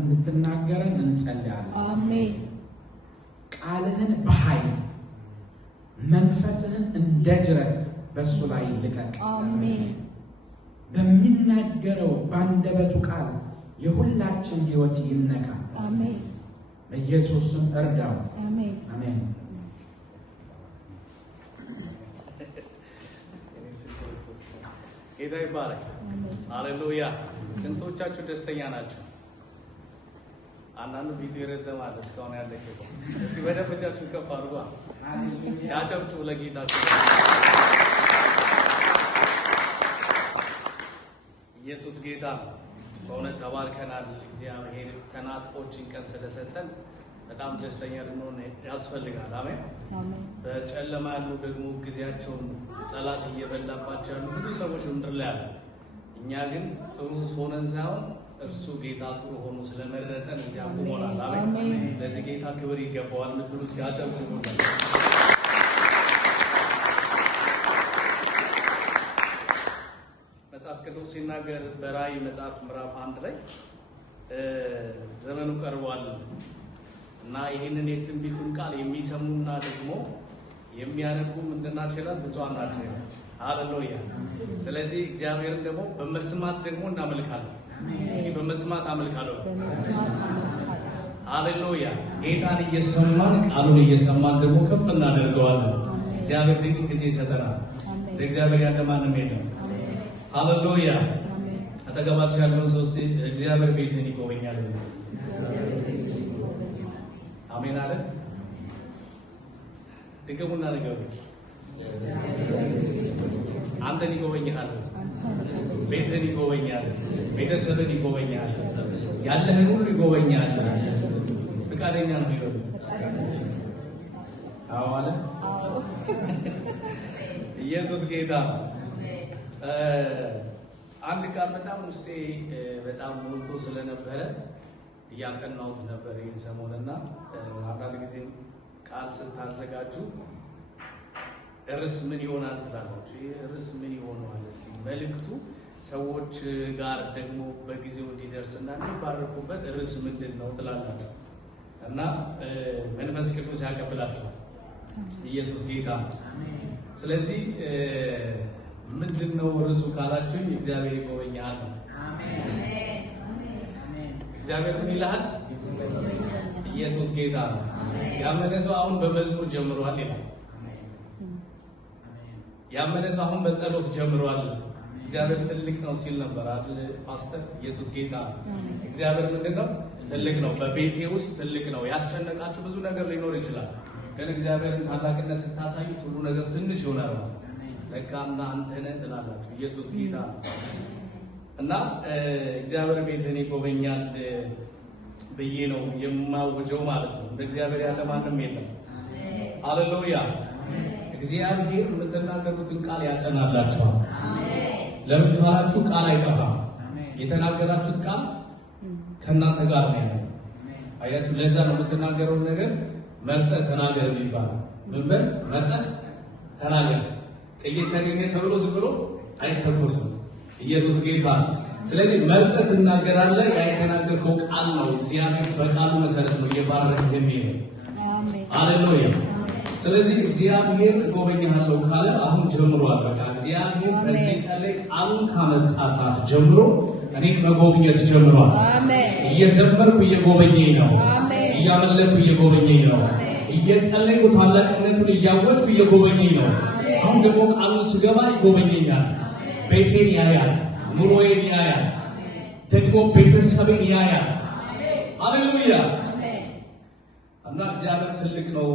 እንድትናገረን እንጸልያለን። አሜን። ቃልህን በኃይል መንፈስህን እንደ ጅረት በሱ ላይ ልቀቅ። አሜን። በሚናገረው ባንደበቱ ቃል የሁላችን ሕይወት ይነካ። አሜን። በኢየሱስ ስም እርዳው። አሜን። አሜን። ጌታ ይባረክ። ሃሌሉያ። ስንቶቻችሁ ደስተኛ ናቸው? አንዳንዱ ቪዲዮ ረዘማል እስካሁን ያለቀ። እስቲ በደንብ እጃችሁን ከፍ አድርጉ። ያጨብጭቡ ለጌታ። ኢየሱስ ጌታ ነው። በእውነት ተባርከናል። እግዚአብሔር ተናጥቆችን ቀን ስለሰጠን በጣም ደስተኛ ልንሆን ያስፈልጋል። አሜን። በጨለማ ያሉ ደግሞ ጊዜያቸውን ጠላት እየበላባቸው ያሉ ብዙ ሰዎች ምድር ላይ አሉ። እኛ ግን ጥሩ ሆነን ሳይሆን እርሱ ጌታ ጥሩ ሆኖ ስለመረጠን እንዲያቆመናል። አሜን። ለዚህ ጌታ ክብር ይገባዋል ምትሉ እስኪ አጨብጭቡ። መጽሐፍ ቅዱስ ሲናገር በራእይ መጽሐፍ ምዕራፍ 1 ላይ ዘመኑ ቀርቧል እና ይህንን የትንቢቱን ቃል የሚሰሙና ደግሞ የሚያነቡ ምንድናቸው ይላል? ብፁዓን ናቸው ይላል። ሃሌሉያ። ስለዚህ እግዚአብሔርን ደግሞ በመስማት ደግሞ እናመልካለን። እስኪ በመስማት አመልካለሁ። ሃሌሉያ። ጌታን እየሰማን ቃሉን እየሰማን ደግሞ ከፍ እናደርገዋለን። እግዚአብሔር ድንቅ ጊዜ ይሰጠናል። ለእግዚአብሔር ያለ ማንም የለም። ሃሌሉያ። አጠገባችሁ ያለውን ሰው እግዚአብሔር ቤትህን ይጎበኛል። አሜን አለ። ድገሙና ንገሩት። አንተን ይጎበኛል፣ ቤትህን ይጎበኛል፣ ቤተሰብን ይጎበኛል፣ ያለህን ሁሉ ይጎበኛል። ፍቃደኛ ነው ይሉት። አዎ አለ። ኢየሱስ ጌታ። አንድ ቃል በጣም ውስጤ በጣም ሞልቶ ስለነበረ እያጠናሁት ነበር ይህን ሰሞንና አንዳንድ ጊዜ ቃል ስታዘጋጁ ርዕስ ምን ይሆናል ትላላችሁ? ይህ ርዕስ ምን ይሆናል? እስኪ መልእክቱ ሰዎች ጋር ደግሞ በጊዜው እንዲደርስና እንዲባረኩበት ርዕስ ምንድን ነው ትላላችሁ? እና መንፈስ ቅዱስ ያቀብላችኋል። ኢየሱስ ጌታ። ስለዚህ ምንድን ነው ርዕሱ ካላችሁኝ እግዚአብሔር ይጎበኛል። እግዚአብሔር ምን ይልሃል? ኢየሱስ ጌታ ነው። ያመነ ሰው አሁን በመዝሙር ጀምሯል ይላል። ያመነ ሰው አሁን በጸሎት ጀምሯል። እግዚአብሔር ትልቅ ነው ሲል ነበር አይደል ፓስተር? ኢየሱስ ጌታ ነው። እግዚአብሔር ምንድነው? ትልቅ ነው። በቤቴ ውስጥ ትልቅ ነው። ያስጨነቃችሁ ብዙ ነገር ሊኖር ይችላል። ግን እግዚአብሔርን ታላቅነት ስታሳዩት ሁሉ ነገር ትንሽ ይሆናል። ለካና አንተ ነህ ትላላችሁ። ኢየሱስ ጌታ ነው። እና እግዚአብሔር ቤትን ይጎበኛል ብዬ ነው የማውጀው ማለት ነው። እንደ እግዚአብሔር ያለ ማንም የለም። ሃሌሉያ። እግዚአብሔር የምትናገሩትን ቃል ያጸናላችኋል። ለምን ካላችሁ ቃል አይጠፋም። የተናገራችሁት ቃል ከእናንተ ጋር ነው ያለው። አያችሁ፣ ለዛ ነው የምትናገረውን ነገር መርጠህ ተናገር የሚባለው። ምን በል መርጠህ ተናገር። ጥይት ተገኘ ተብሎ ዝም ብሎ አይተኮስም። ኢየሱስ ጌታ ነው። ስለዚህ መርጠህ ትናገራለህ። ያ የተናገርከው ቃል ነው እግዚአብሔር በቃሉ መሰረት ነው እየባረከህ የሚሄደው። ሃሌሉያ። ስለዚህ እግዚአብሔር እጎበኛለሁ ካለ አሁን ጀምሯል። በቃ እግዚአብሔር በዚህ ቀን ላይ ቃሉን ካመጣ ሰዓት ጀምሮ እኔን መጎብኘት ጀምሯል። እየዘመርኩ እየጎበኘኝ ነው። እያመለኩ እየጎበኘኝ ነው። እየጸለይኩ ታላቅነቱን እያወጅኩ እየጎበኘኝ ነው። አሁን ደግሞ ቃሉን ስገባ ይጎበኘኛል። ቤቴን ያያል፣ ኑሮዬን ያያል፣ ደግሞ ቤተሰቤን ያያል። ሃሌሉያ። እና እግዚአብሔር ትልቅ ነው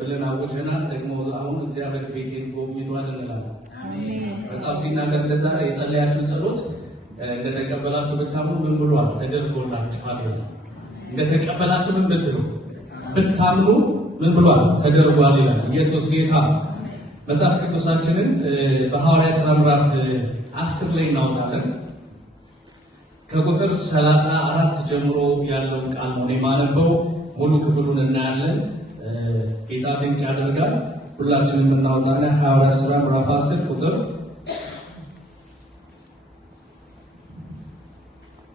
ብለን አወጀናል። ደግሞ አሁን እግዚአብሔር ቤቴን ጎብኝቷል እንላለን። መጽሐፍ ሲናገር እንደዛ የጸለያችሁ ጸሎት እንደተቀበላችሁ ብታምኑ ምን ብሏል? ተደርጎላችኋል። እንደተቀበላችሁ ምን ብትሉ ብታምኑ ምን ብሏል? ተደርጓል ይላል። ኢየሱስ ጌታ። መጽሐፍ ቅዱሳችንን በሐዋርያት ሥራ ምዕራፍ 10 ላይ እናወጣለን። ከቁጥር 34 ጀምሮ ያለውን ቃል ነው የማነበው። ሙሉ ክፍሉን እናያለን። ጌታ ድንቅ ያደርጋል። ሁላችንም እናወጣለን። ሐዋርያት ሥራ ምዕራፍ 10 ቁጥር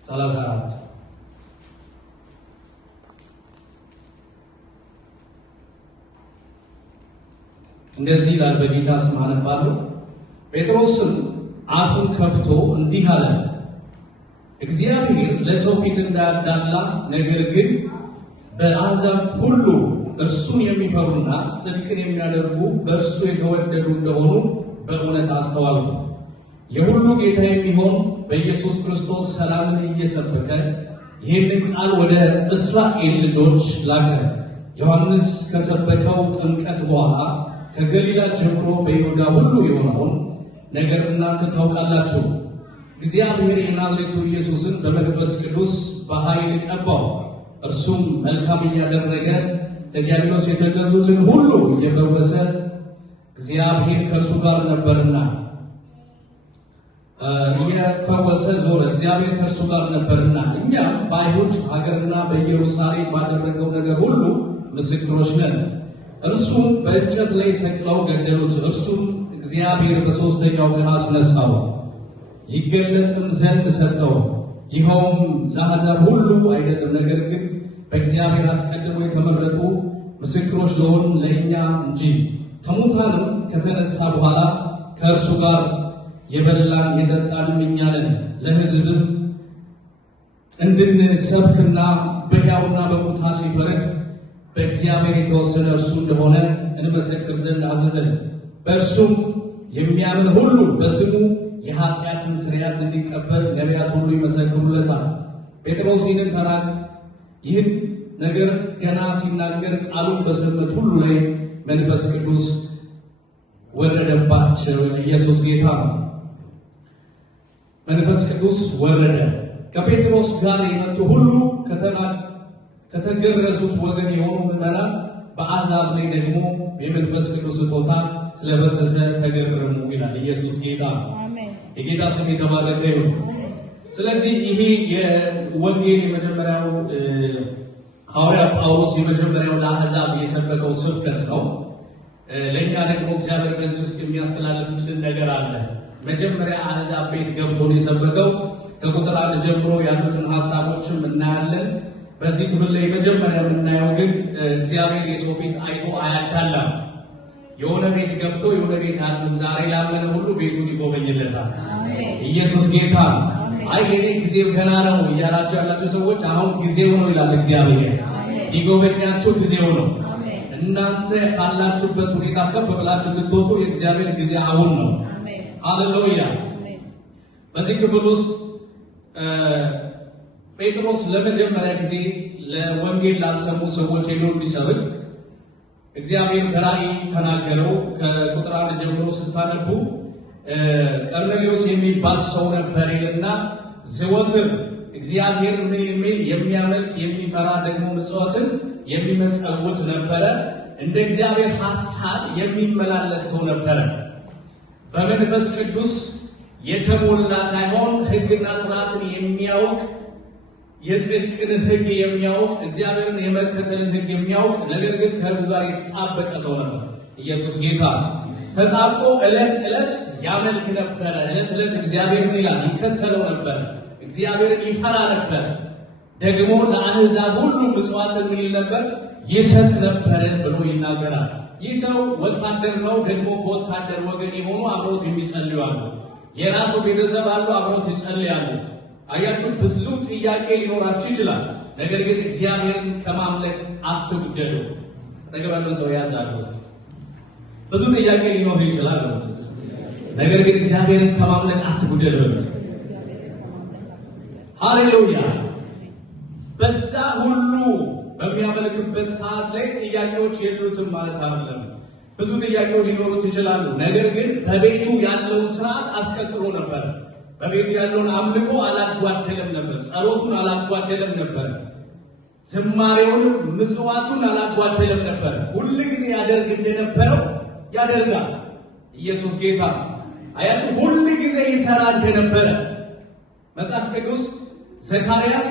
34 እንደዚህ ይላል። በጌታ ስም አነባለሁ። ጴጥሮስም አፉን ከፍቶ እንዲህ አለ፣ እግዚአብሔር ለሰው ፊት እንዳያዳላ ነገር ግን በአሕዛብ ሁሉ እርሱን የሚፈሩና ጽድቅን የሚያደርጉ በእርሱ የተወደዱ እንደሆኑ በእውነት አስተዋልኩ። የሁሉ ጌታ የሚሆን በኢየሱስ ክርስቶስ ሰላምን እየሰበከ ይህንን ቃል ወደ እስራኤል ልጆች ላከ። ዮሐንስ ከሰበከው ጥምቀት በኋላ ከገሊላ ጀምሮ በይሁዳ ሁሉ የሆነውን ነገር እናንተ ታውቃላችሁ። እግዚአብሔር የናዝሬቱ ኢየሱስን በመንፈስ ቅዱስ በኃይል ቀባው። እርሱም መልካም እያደረገ ለዲያብሎስ የተገዙትን ሁሉ እየፈወሰ እግዚአብሔር ከእርሱ ጋር ነበርና እግዚአብሔር ከእርሱ ጋር ነበርና እኛም በአይሁድ ሀገርና በኢየሩሳሌም ባደረገው ነገር ሁሉ ምስክሮች ነን። እርሱም በእንጨት ላይ ሰቅለው ገደሉት። እርሱም እግዚአብሔር በሦስተኛው ቀን አስነሳው፣ ይገለጥም ዘንድ ሰጠው። ይኸውም ለአሕዛብ ሁሉ አይደለም፣ ነገር ግን በእግዚአብሔር አስቀድሞ የተመረጡ ምስክሮች ለሆኑ ለእኛ እንጂ። ከሙታንም ከተነሳ በኋላ ከእርሱ ጋር የበላን የጠጣንም እኛ ነን። ለሕዝብም እንድንሰብክና በሕያውና በሙታን ሊፈርድ በእግዚአብሔር የተወሰነ እርሱ እንደሆነ እንመሰክር ዘንድ አዘዘን። በእርሱም የሚያምን ሁሉ በስሙ የኃጢአትን ስርያት እንዲቀበል ነቢያት ሁሉ ይመሰክሩለታል። ጴጥሮስ ይህን ነገር ገና ሲናገር ቃሉን በሰሙት ሁሉ ላይ መንፈስ ቅዱስ ወረደባቸው። ኢየሱስ ጌታ ነው። መንፈስ ቅዱስ ወረደ። ከጴጥሮስ ጋር የመጡ ሁሉ ከተገረዙት ወገን የሆኑ ምዕመናን በአሕዛብ ላይ ደግሞ የመንፈስ ቅዱስ ስጦታ ስለበሰሰ ተገረሙ ይላል። ኢየሱስ ጌታ ነው። የጌታ ስም የተባረከ ይሁን። ስለዚህ ይሄ የወንጌል የመጀመሪያው ሐዋርያ ጳውሎስ የመጀመሪያው ለአሕዛብ የሰበከው ስብከት ነው። ለእኛ ደግሞ እግዚአብሔር በዚህ ውስጥ የሚያስተላልፍልን ነገር አለ። መጀመሪያ አሕዛብ ቤት ገብቶ ነው የሰበከው። ከቁጥር 1 ጀምሮ ያሉትን ሐሳቦችም እናያለን። በዚህ ክፍል ላይ መጀመሪያ የምናየው ግን እግዚአብሔር የሰው ፊት አይቶ አያዳላም። የሆነ ቤት ገብቶ የሆነ ቤት አጥም ዛሬ ላመነ ሁሉ ቤቱን ይጎበኝለታል። ኢየሱስ ጌታ። አይ የኔ ጊዜው ገና ነው እያላችሁ ያላችሁ ሰዎች አሁን ጊዜው ነው ይላል እግዚአብሔር። ሊጎበኛችሁ ጊዜው ነው። እናንተ ካላችሁበት ሁኔታ ከፍ ብላችሁ ልትወጡ የእግዚአብሔር ጊዜ አሁን ነው። ሃሌሉያ። በዚህ ክፍል ውስጥ ጴጥሮስ ለመጀመሪያ ጊዜ ለወንጌል ላልሰሙ ሰዎች ሄዶ እንዲሰብክ እግዚአብሔር በራእይ ተናገረው። ከቁጥር 1 ጀምሮ ስታነቡ ቀርኔሌዎስ የሚባል ሰው ነበር ይልና ዘወትር እግዚአብሔር የሚል የሚያመልክ የሚፈራ ደግሞ ምጽዋትን የሚመጸውት ነበረ። እንደ እግዚአብሔር ሐሳብ የሚመላለስ ሰው ነበረ። በመንፈስ ቅዱስ የተሞላ ሳይሆን ሕግና ሥርዓትን የሚያውቅ የጽድቅን ሕግ የሚያውቅ እግዚአብሔርን የመከተልን ሕግ የሚያውቅ ነገር ግን ከሕጉ ጋር የተጣበቀ ሰው ነበር። ኢየሱስ ጌታ። ተጣብቆ ዕለት ዕለት ያመልክ ነበረ። ዕለት ዕለት እግዚአብሔርን ይላል ይከተለው ነበር። እግዚአብሔርን ይፈራ ነበር። ደግሞ ለአሕዛብ ሁሉ ምጽዋትን ምን ይል ነበር? ይሰጥ ነበር ብሎ ይናገራል። ይህ ሰው ወታደር ነው። ደግሞ ከወታደር ወገን የሆኑ አብሮት የሚጸልዩ አሉ። የራሱ ቤተሰብ አሉ፣ አብሮት ይጸልያሉ። አያችሁ፣ ብዙ ጥያቄ ሊኖራችሁ ይችላል። ነገር ግን እግዚአብሔርን ከማምለክ አትጉደሉ። ነገባለን ሰው ያዛሉ። ብዙ ጥያቄ ሊኖር ይችላል፣ ነገር ግን እግዚአብሔርን ከማምለክ አትጉደሉ። ሃሌሉያ። በዛ ሁሉ በሚያመልክበት ሰዓት ላይ ጥያቄዎች የሉትም ማለት አይደለም። ብዙ ጥያቄዎች ሊኖሩት ይችላሉ። ነገር ግን በቤቱ ያለውን ስርዓት አስቀጥሎ ነበር። በቤቱ ያለውን አምልኮ አላጓደለም ነበር። ጸሎቱን አላጓደለም ነበር። ዝማሬውን፣ ምጽዋቱን አላጓደለም ነበር። ሁሉ ጊዜ ያደርግ እንደነበረው ያደርጋል። ኢየሱስ ጌታ። አያችሁ፣ ሁሉ ጊዜ ይሰራ እንደነበረ መጽሐፍ ቅዱስ ዘካርያስ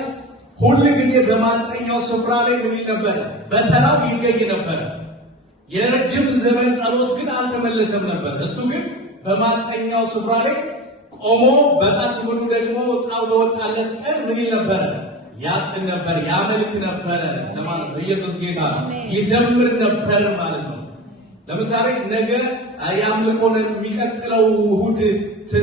ሁሉ ጊዜ በማጠኛው ስፍራ ላይ ምን ነበረ? በተራው ይገኝ ነበረ። የረጅም ዘመን ጸሎት ግን አልተመለሰም ነበር። እሱ ግን በማጠኛው ስፍራ ላይ ቆሞ በጣት ሁሉ ደግሞ ጣው በወጣለት ቀን ምን ነበረ? ያጥን ነበር፣ ያመልክ ነበረ ለማለት ነው። ኢየሱስ ጌታ። ይዘምር ነበር ማለት ነው። ለምሳሌ ነገ ያምልኮን የሚቀጥለው እሑድ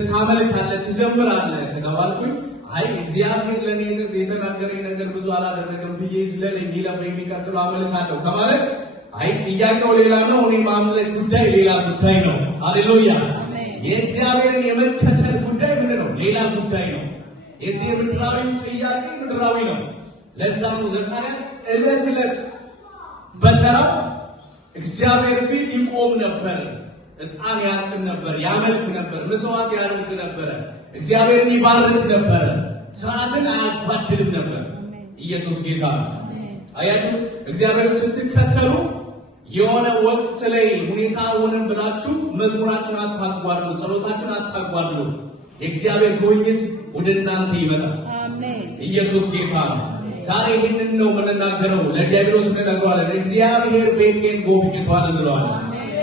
ታመልካለህ ትዘምራለህ ከተባልኩኝ አይ እግዚአብሔር ለኔ የተናገረኝ ነገር ብዙ አላደረገም ብዬ ዝለለኝ ይለፍ የሚቀጥለው አመልካለሁ ከማለት አይ ጥያቄው ሌላ ነው እኔ ማምለክ ጉዳይ ሌላ ጉዳይ ነው። ሃሌሉያ። የእግዚአብሔርን የመከተል ጉዳይ ምን ነው? ሌላ ጉዳይ ነው። የዚህ ምድራዊ ጥያቄ ምድራዊ ነው። ለዛ ነው ዘካርያስ ዕለት ዕለት በተራው እግዚአብሔር ፊት ይቆም ነበር፣ ዕጣን ያጥን ነበር፣ ያመልክ ነበር፣ መስዋዕት ያደርግ ነበር፣ እግዚአብሔርን ይባርክ ነበር፣ ስርዓትን አያጓድልም ነበር። ኢየሱስ ጌታ ነው። አያችሁ እግዚአብሔርን ስትከተሉ የሆነ ወቅት ላይ ሁኔታ ሆነን ብላችሁ መዝሙራችሁን አታጓድሉ፣ ጸሎታችሁን አታጓድሉ። የእግዚአብሔር ጉብኝት ወደ እናንተ ይመጣል። አሜን። ኢየሱስ ጌታ ነው። ዛሬ ይህንን ነው የምንናገረው። ለዲያብሎስ እንነግረዋለን፣ እግዚአብሔር ቤቴን ጎብኝቷል እንለዋለን፣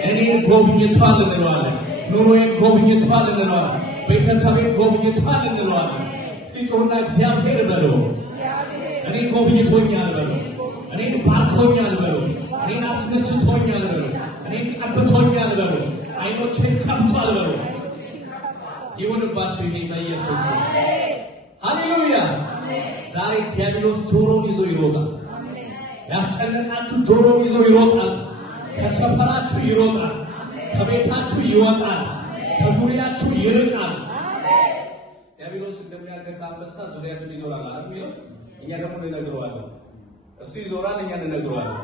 እኔን ጎብኝቷል እንለዋለን፣ ኑሮዬን ጎብኝቷል እንለዋለን፣ ቤተሰቤን ጎብኝቷል እንለዋለን። እስኪ ጮህና እግዚአብሔር በለው፣ እኔን ጎብኝቶኛል በለው፣ እኔን ባርኮኛል በለው፣ እኔን አስነስቶኛል በለው፣ እኔን ቀብቶኛል በለው፣ አይኖቼን ከፍቷል በለው። ይሁንባችሁ ይሄ በኢየሱስ ስም ሃሌሉያ። ዛሬ ዲያብሎስ ጆሮን ይዞ ይሮጣል። ያስጨነቃችሁ ጆሮን ይዞ ይሮጣል። ከሰፈራችሁ ይሮጣል፣ ከቤታችሁ ይወጣል፣ ከዙሪያችሁ ይርቃል። ዲያብሎስ እንደሚያገሳ አንበሳ ዙሪያችሁን ይዞራል አይደል? እኛ ደግሞ እንነግረዋለን። እሱ ይዞራል፣ እኛ እንነግረዋለን።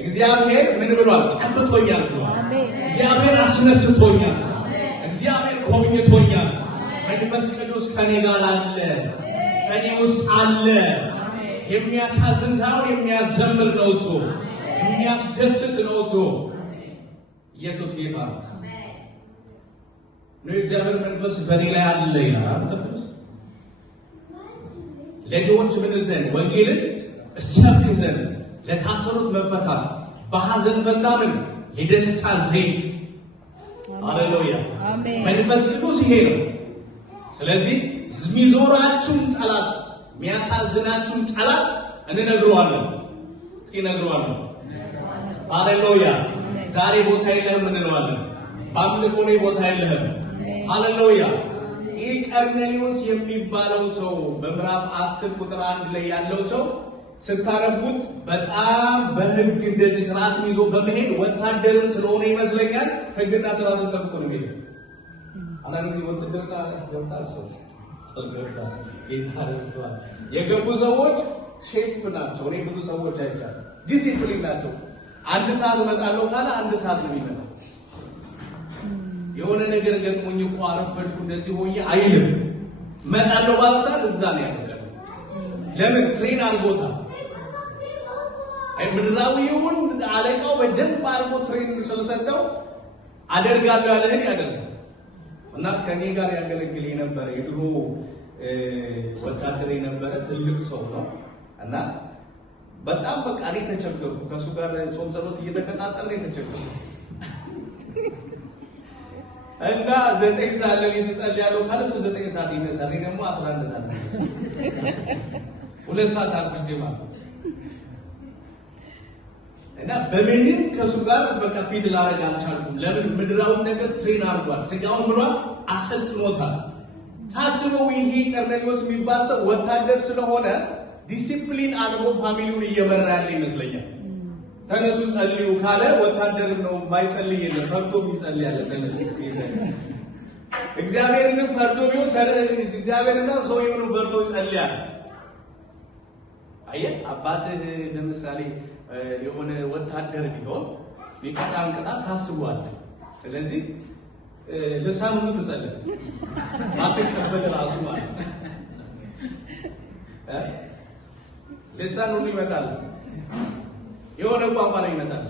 እግዚአብሔር ምን ብሏል? ቀብቶኛል ብሏል። እግዚአብሔር አስነስቶኛል፣ እግዚአብሔር ጎብኝቶኛል። መንፈስ ቅዱስ ከኔ ጋር አለ፣ ከኔ ውስጥ አለ። የሚያሳዝን ሳይሆን የሚያዘምር ነው እሱ፣ የሚያስደስት ነው እሱ። ኢየሱስ ጌታ ነው። እግዚአብሔር መንፈስ በኔ ላይ አለ ይላል መንፈስ ለድሆች ምን ዘንድ ወንጌልን እሰብክ ዘንድ፣ ለታሰሩት መፈታት፣ በሐዘን ፈንታ ምን የደስታ ዘይት። ሃሌሉያ። መንፈስ ቅዱስ ይሄ ነው። ስለዚህ የሚዞራችሁን ጠላት፣ የሚያሳዝናችሁን ጠላት እንነግረዋለን። እስኪ ነግረዋለን። ሃሌሉያ። ዛሬ ቦታ የለህም እንለዋለን። በአምልኮ ላይ ቦታ የለህም። ሃሌሉያ። ይህ ቀርኔሌዎስ የሚባለው ሰው በምዕራፍ 10 ቁጥር 1 ላይ ያለው ሰው ስታነቡት በጣም በሕግ እንደዚህ ስርዓትን ይዞ በመሄድ ወታደርም ስለሆነ ይመስለኛል ሕግና ስርዓትን ጠብቆ ነው የሚሄደው። አንዳንድ ጊዜ ወታደርና ገብታል ሰው የገቡ ሰዎች ሼፕ ናቸው። እኔ ብዙ ሰዎች አይቻለሁ። ዲሲፕሊን ናቸው። አንድ ሰዓት እመጣለሁ ካለ አንድ ሰዓት ነው የሚመጣው። የሆነ ነገር ገጥሞኝ እኮ አረፈድኩ እንደዚህ ሆኜ አይልም። እመጣለሁ ባለ ሰዓት እዛ ነው ያደርጋል። ለምን? ትሬን አድርጎታል። ምድራዊውን አለቃው በደንብ አድርጎ ትሬን ስለሰጠው አደርጋለሁ ያለህን ያደርጋል። እና ከኔ ጋር ያገለግል የነበረ የድሮ ወታደር የነበረ ትልቅ ሰው ነው። እና በጣም በቃ እኔ ተቸገርኩ። ከእሱ ጋር ጾም ጸሎት እየተከታተልን የተቸገርኩ እና 9 ሰዓት ላይ የተጸልያለሁ ካለ እሱ 9 ሰዓት ይነሳል። እኔ ደግሞ 11 ሰዓት ነው። 2 ሰዓት አርፍጄ ማለት እና በምንም ከሱ ጋር በቃ ፊት ላደርግ አልቻልኩም። ለምን? ምድራውን ነገር ትሬን አድርጓል። ስጋውን ብሏል፣ አሰልጥኖታል። ሳስበው ይሄ ቀርኔሌዎስ የሚባል ሰው ወታደር ስለሆነ ዲሲፕሊን አድርጎ ፋሚሊውን እየመራ ያለ ይመስለኛል። ተነሱ ጸልዩ ካለ ወታደር ነው፣ ማይጸልይ የለም። ፈርቶ የሚጸልይ ያለ ተነሱ። እግዚአብሔርንም ፈርቶ ቢሆን እግዚአብሔርና ሰውየውን ፈርቶ ይጸልያል። አየህ፣ አባትህ ለምሳሌ የሆነ ወታደር ቢሆን ቢቀጣም ቅጣት ታስቧል። ስለዚህ ልሳን ሁሉ ትጸልይ አትቀበል ራሱ ማለት ልሳን ሁሉ ይመጣል። የሆነ ቋንቋ ላይ ይመጣል።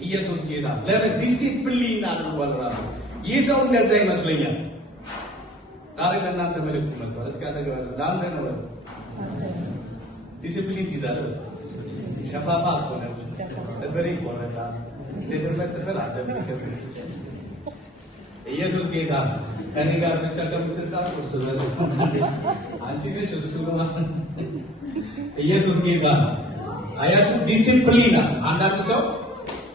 ኢየሱስ ጌታ ለምን? ዲሲፕሊን አድርጓል ራሱ። ይህ ሰው እንደዛ ይመስለኛል። ዛሬ ለእናንተ መልእክት መጥቷል። እስኪ አጠገባችሁ ለአንተ ነው። ዲሲፕሊን ትይዛለህ። ሸፋፋ አትሆንም። ጥፍር ይቆረጣል። ጥፍር አደብቅም። ኢየሱስ ጌታ ከኔ ጋር ብቻ ከምትጣጡ ስበስ አንቺ ነሽ እሱ ኢየሱስ ጌታ። አያችሁ ዲሲፕሊን። አንዳንድ ሰው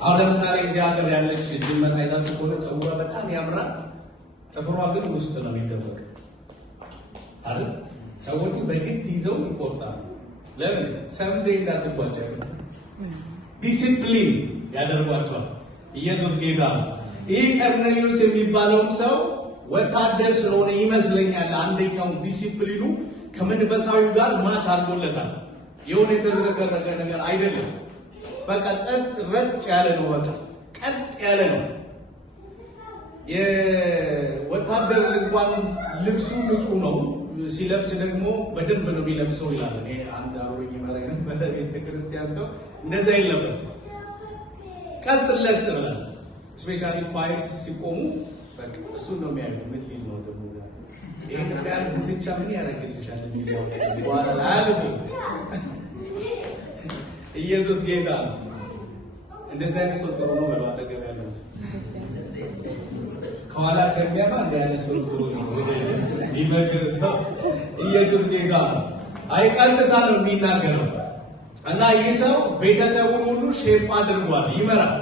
አሁን ለምሳሌ እዚህ ሀገር ያለች ድመት አይታችሁ ከሆነ ፀጉሯ በጣም ያምራል፣ ጥፍሯ ግን ውስጥ ነው የሚደበቅ አይደል? ሰዎቹ በግድ ይዘው ይቆርጣሉ። ለምን? ሰምዴ እንዳትጓጭ ዲሲፕሊን ያደርጓቸዋል። ኢየሱስ ጌታ ነው። ይህ ቀርኔሊዮስ የሚባለው ሰው ወታደር ስለሆነ ይመስለኛል አንደኛው ዲሲፕሊኑ ከመንፈሳዊ ጋር ማች አድርጎለታል። የሆነ የተዝረከረከ ነገር አይደለም። በቃ ጸጥ ረጭ ያለ ነው። በቃ ቀጥ ያለ ነው። የወታደር እንኳን ልብሱ ንጹህ ነው፣ ሲለብስ ደግሞ በደንብ ነው የሚለብሰው ይላል። እኔ አንድ አብሮኝ ይመራኝ ነበር ቤተክርስቲያን ሰው እንደዛ የለበት ቀጥ ለጥ ብላል። ስፔሻሊ ኳይርስ ሲቆሙ በቃ እሱን ነው የሚያዩ። ምን ሊል ነው ደግሞ ይሄን ያህል ብቻ ምን ያደርግልሻል? እዚህ በኋላ አልኩ። ኢየሱስ ጌታ ነው። እንደዛ አይነት ሰው ጥሩ ነው በለው አጠገብ ያለው ከኋላ ከሚያማ እንደ አይነት ሰው ጥሩ ነው ይመክር ሰው። ኢየሱስ ጌታ ነው። አይ ቀጥታ ነው የሚናገረው እና ይህ ሰው ቤተሰቡን ሁሉ ሼፕ አድርጓል፣ ይመራል።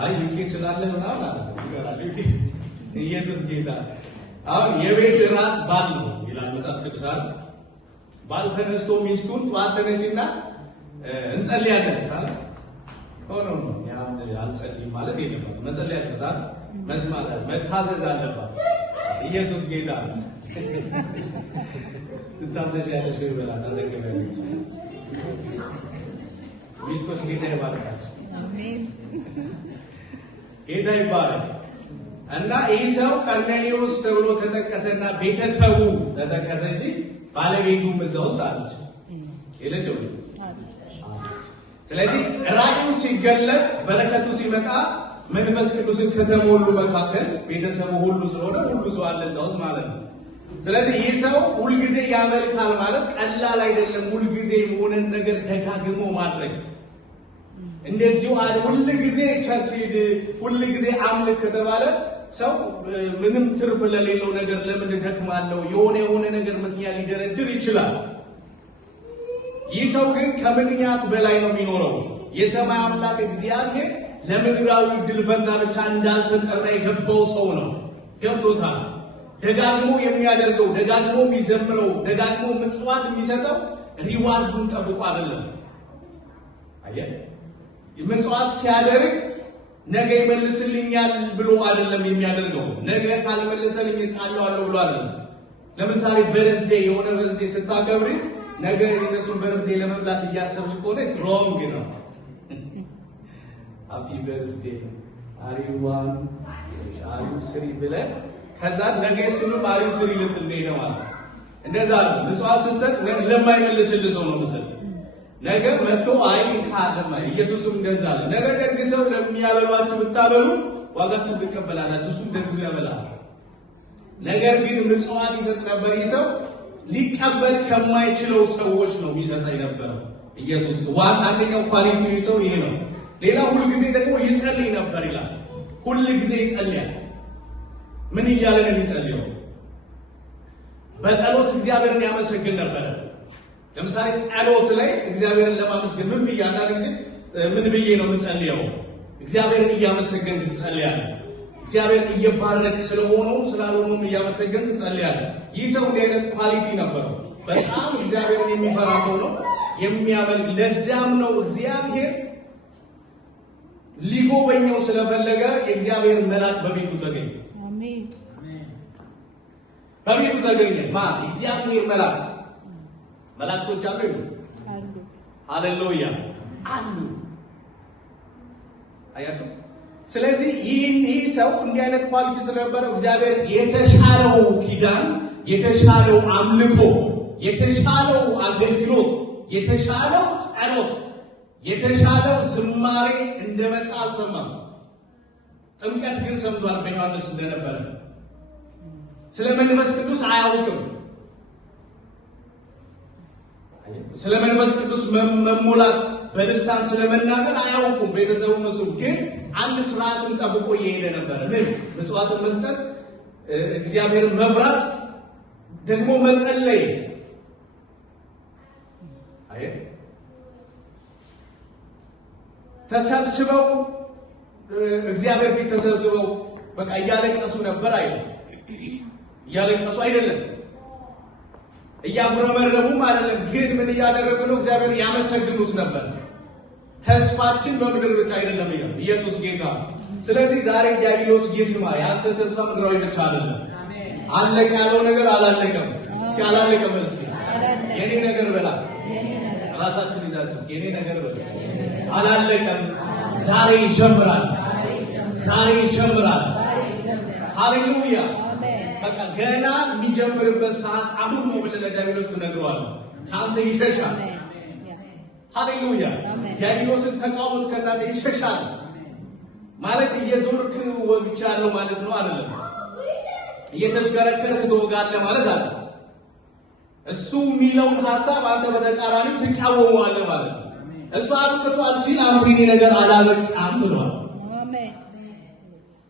አይ ዩኬ ስላለ ምናምን አለ ይሰራል። ኢየሱስ ጌታ። አሁን የቤት ራስ ባል ነው ይላል መጽሐፍ ቅዱስ አይደል? ባል ተነስቶ ሚስቱን ጠዋት ተነሽና እንጸልያለን ካለ ሆኖ ነው ያም አልጸልይም ማለት የለበትም። መጸለይ አለበት፣ መስማት መታዘዝ አለባት። ኢየሱስ ጌታ። ትታዘዣለሽ ወይ በላት አጠገበልሽ። ሚስቶች ጌታ ይባርካቸው። አሜን። ጌታ ይባረክ። እና ይህ ሰው ቀርኔሊዮስ ተብሎ ተጠቀሰና ቤተሰቡ ተጠቀሰ እንጂ ባለቤቱም እዛ ውስጥ አለች የለችው። ስለዚህ ራእዩ ሲገለጥ በረከቱ ሲመጣ መንፈስ ቅዱስን ከተሞሉ መካከል ቤተሰቡ ሁሉ ስለሆነ ሁሉ ሰው አለ እዛ ውስጥ ማለት ነው። ስለዚህ ይህ ሰው ሁልጊዜ ያመልካል ማለት ቀላል አይደለም። ሁልጊዜ የሆነን ነገር ደጋግሞ ማድረግ እንደዚሁ ሁልጊዜ ቸርች ሂድ፣ ሁልጊዜ አምልክ ከተባለ ሰው ምንም ትርፍ ለሌለው ነገር ለምን ደክማለሁ የሆነ ነገር ምክንያት ሊደረድር ይችላል። ይህ ሰው ግን ከምክንያት በላይ ነው የሚኖረው። የሰማይ አምላክ እግዚአብሔር ለምድራዊ ድል ፈንታ ብቻ እንዳልተጠራ የገባው ሰው ነው። ገብቶታል። ደጋግሞ የሚያደርገው፣ ደጋግሞ የሚዘምረው፣ ደጋግሞ ምጽዋት የሚሰጠው ሪዋርዱን ጠብቆ አይደለም። አየህ፣ ምጽዋት ሲያደርግ ነገ ይመልስልኛል ብሎ አይደለም የሚያደርገው። ነገ ካልመለሰልኝ እጣለዋለሁ ብሎ አይደለም። ለምሳሌ በርዝዴ የሆነ በርዝዴ ስታከብሪ ነገ የነሱን በርዝዴ ለመብላት እያሰብሽ ከሆነ ሮንግ ነው። ሃፒ በርዝዴ አሪዋን አሪው ስሪ ብለህ ከዛ ነገ እሱንም አሪው ስሪ ልትል ነው ማለት። እንደዛ ነው። ምጽዋት ስትሰጥ ለማይመልስልህ ሰው ነው የምትሰጥ። ነገ መጥቶ አይንካ ለማይ ኢየሱስም እንደዛ አለ። ነገ ደግሰው ለሚያበሏችሁ ብታበሉ ዋጋችሁን ትቀበላላችሁ፣ እሱም ደግሶ ያበላል። ነገር ግን ምጽዋት ይሰጥ ነበር። ይህ ሰው ሊቀበል ከማይችለው ሰዎች ነው የሚሰጥ የነበረው። ኢየሱስ አንደኛው ኳሊቲ ሰው ይሄ ነው። ሌላ ሁሉ ጊዜ ደግሞ ይጸልይ ነበር ይላል። ሁሉ ጊዜ ይጸልያል። ምን እያለ ነው የሚጸልየው? በጸሎት እግዚአብሔርን ያመሰግን ነበር። ለምሳሌ ጸሎት ላይ እግዚአብሔርን ለማመስገን ምን ብዬ አንዳንድ ጊዜ ምን ብዬ ነው የምጸልየው? እግዚአብሔርን እያመሰገንክ ትጸልያለህ። እግዚአብሔርን እየባረክ ስለሆነው ስላልሆነውም እያመሰገንክ ትጸልያለህ። ይህ ሰው እንዲህ አይነት ኳሊቲ ነበረው። በጣም እግዚአብሔርን የሚፈራ ሰው ነው፣ የሚያመልክ። ለዚያም ነው እግዚአብሔር ሊጎበኘው ስለፈለገ የእግዚአብሔር መልአክ በቤቱ ተገኘ። አሜን። በቤቱ ተገኘ። ማን? እግዚአብሔር መልአክ። መላእክቶች አሉ አሉ። ሃሌሉያ አሉ። አያችሁ። ስለዚህ ይህ ሰው እንዲህ አይነት ኳሊቲ ስለነበረው እግዚአብሔር የተሻለው ኪዳን፣ የተሻለው አምልኮ፣ የተሻለው አገልግሎት፣ የተሻለው ጸሎት፣ የተሻለው ዝማሬ እንደመጣ አልሰማም። ጥምቀት ግን ሰምቷል በዮሐንስ እንደነበረ። ስለ መንፈስ ቅዱስ አያውቅም። ስለ መንፈስ ቅዱስ መሞላት በልሳን ስለመናገር አያውቁም። ቤተሰቡ መስሉ ግን አንድ ስርዓትን ጠብቆ እየሄደ ነበር። ምን? ምጽዋትን መስጠት፣ እግዚአብሔርን መብራት፣ ደግሞ መጸለይ። አይ ተሰብስበው እግዚአብሔር ፊት ተሰብስበው በቃ እያለቀሱ ነበር አይደል? እያለቀሱ አይደለም፣ እያጉረመረሙም አይደለም። ግን ምን እያደረጉ ነው? እግዚአብሔር ያመሰግኑት ነበር። ተስፋችን በምድር ብቻ አይደለም ይላል ኢየሱስ ጌታ። ስለዚህ ዛሬ ዲያብሎስ ይስማ፣ ያንተ ተስፋ ምድራዊ ብቻ አይደለም። አለቀ ያለው ነገር አላለቀም። እስኪ አላለቀም በል እስኪ የኔ ነገር በላ። ራሳችን ይዛችሁ እስኪ የኔ ነገር በላ። አላለቀም፣ ዛሬ ይጀምራል። ዛሬ ይጀምራል። ሃሌሉያ። በቃ ገና የሚጀምርበት ሰዓት አሁን ነው ብለህ ለዲያብሎስ ትነግረዋለህ። ካንተ ይሸሻል። ሃሌሉያ። ዲያብሎስን ተቃውሞት ከናንተ ይሸሻል ማለት እየዞርክ ወግቻለሁ ማለት ነው አይደለም። እየተሽከረከርክ ትወጋለህ ማለት አለ። እሱ የሚለውን ሐሳብ አንተ በተቃራኒው ትቃወመዋለህ ማለት ነው። እሱ አብቅቷል ሲል አንተ የኔ ነገር አላበቃም ትለዋለህ።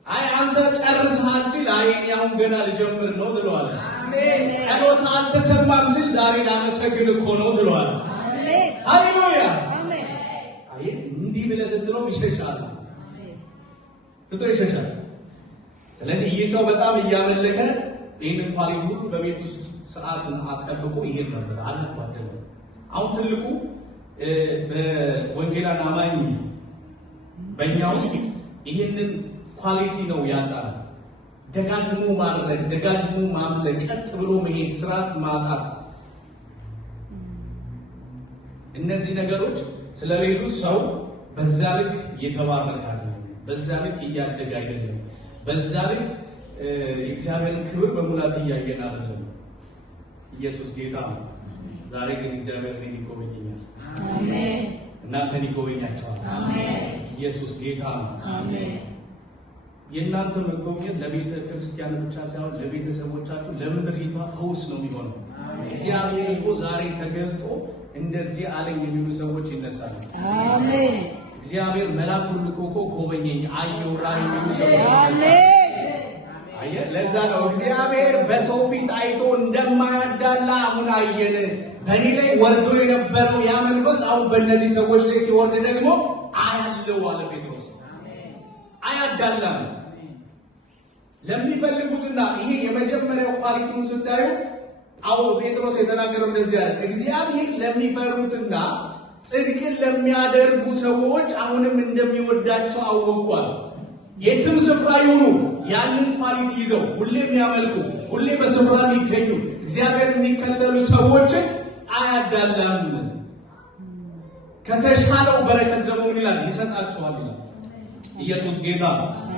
አይ አንተ ጨርሰሃል ሲል አይ አሁን ገና ልጀምር ነው ትለዋለህ። ጸሎት አልተሰማም ሲል ዛሬ ላመሰግን እኮ ነው ትለዋለህ። ሃሌሉያ። አይ እንዲህ ብለህ ስትለው ይሸሻል፣ ትቶ ይሸሻል። ስለዚህ ይህ ሰው በጣም እያመለከ ይህንን ኳሊቲ ሁሉ በቤት ውስጥ ስርዓትን አጠብቆ ይሄድ ነበር። አልተጓደለ። አሁን ትልቁ በወንጌላን አማኝ በእኛ ውስጥ ይህንን ኳሊቲ ነው ያጣል። ደጋግሞ ማድረግ፣ ደጋግሞ ማምለክ፣ ቀጥ ብሎ መሄድ፣ ስርዓት ማጣት፣ እነዚህ ነገሮች ስለሌሉ ሰው በዛ ልክ እየተባረከ አይደለም፣ በዛ ልክ እያደገ አይደለም፣ በዛ ልክ የእግዚአብሔርን ክብር በሙላት እያየን አይደለም። ኢየሱስ ጌታ ነው። ዛሬ ግን እግዚአብሔር እኔን ይጎበኘኛል፣ አሜን። እናንተን ይጎበኛቸዋል፣ አሜን። ኢየሱስ ጌታ ነው፣ አሜን። የእናንተ መጎብኘት ለቤተ ክርስቲያን ብቻ ሳይሆን ለቤተሰቦቻችሁ፣ ለምድሪቷ ፈውስ ነው የሚሆነው። እግዚአብሔር እኮ ዛሬ ተገልጦ እንደዚህ አለኝ የሚሉ ሰዎች ይነሳሉ፣ አሜን። እግዚአብሔር መልአኩን ልኮ እኮ ጎበኘኝ አየሁ ራእይ የሚሉ ሰዎች ይነሳሉ። አየህ፣ ለዛ ነው እግዚአብሔር በሰው ፊት አይቶ እንደማያዳላ አሁን አየን። በእኔ ላይ ወርዶ የነበረው ያ መንፈስ አሁን በእነዚህ ሰዎች ላይ ሲወርድ ደግሞ አያለው አለ ጴጥሮስ። አያዳላም ለሚፈልጉትና ይሄ የመጀመሪያው ኳሊቲውን ስታዩ ጴጥሮስ የተናገረው እንደዚህ አለ፣ እግዚአብሔር ለሚፈሩትና ጽድቅን ለሚያደርጉ ሰዎች አሁንም እንደሚወዳቸው አወቋል። የትም ስፍራ ይሁኑ ያንን ኳሊቲ ይዘው ሁሌ የሚያመልኩ ሁሌ በስፍራ የሚገኙ እግዚአብሔር የሚከተሉ ሰዎችን አያዳላም። ከተሻለው በረከት ደግሞ ምን ይላል? ይሰጣቸዋል ይላል ኢየሱስ ጌታ።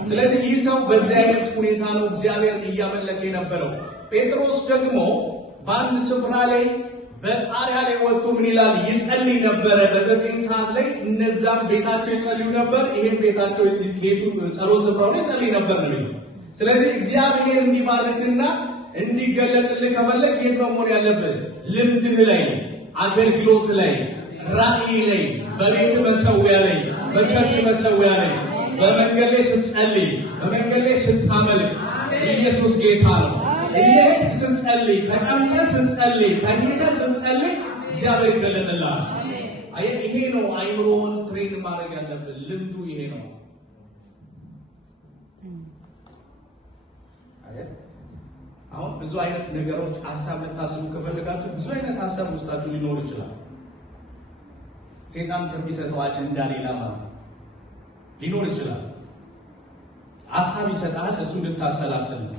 ስለዚህ ይህ ሰው በዚህ አይነት ሁኔታ ነው እግዚአብሔር እያመለከ የነበረው። ጴጥሮስ ደግሞ በአንድ ስፍራ ላይ በጣሪያ ላይ ወጥቶ ምን ይላል? ይጸልይ ነበረ። በ9 ሰዓት ላይ እነዛም ቤታቸው ይጸልዩ ነበር፣ ይሄም ቤታቸው ጸሎት ስፍራው ላይ ይጸልይ ነበር ነው። ስለዚህ እግዚአብሔር እንዲባርክና እንዲገለጥልህ ከፈለግ የት ነው መሆን ያለበት? ልምድህ ላይ፣ አገልግሎት ላይ፣ ራእይ ላይ፣ በቤት መሰዊያ ላይ፣ በቸርች መሰዊያ ላይ፣ በመንገድ ላይ ስትጸልይ፣ በመንገድ ላይ ስታመልክ ኢየሱስ ጌታ ነው። እየሄድክ ስትጸልይ፣ ተቀምጠህ ስትጸልይ፣ ተኝተህ ስትጸልይ እግዚአብሔር ይገለጥልሃል። አየህ፣ ይሄ ነው አይምሮውን ትሬን ማድረግ ያለብን። ልምዱ ይሄ ነው። አየህ፣ አሁን ብዙ አይነት ነገሮች ሀሳብ ልታስቡ ከፈለጋችሁ ብዙ አይነት ሀሳብ ውስጣችሁ ሊኖር ይችላል። ሴጣን ከሚሰጠው አጀንዳ ሌላ ማለት ሊኖር ይችላል። ሀሳብ ይሰጣል፣ እሱ ልታሰላስል ነው።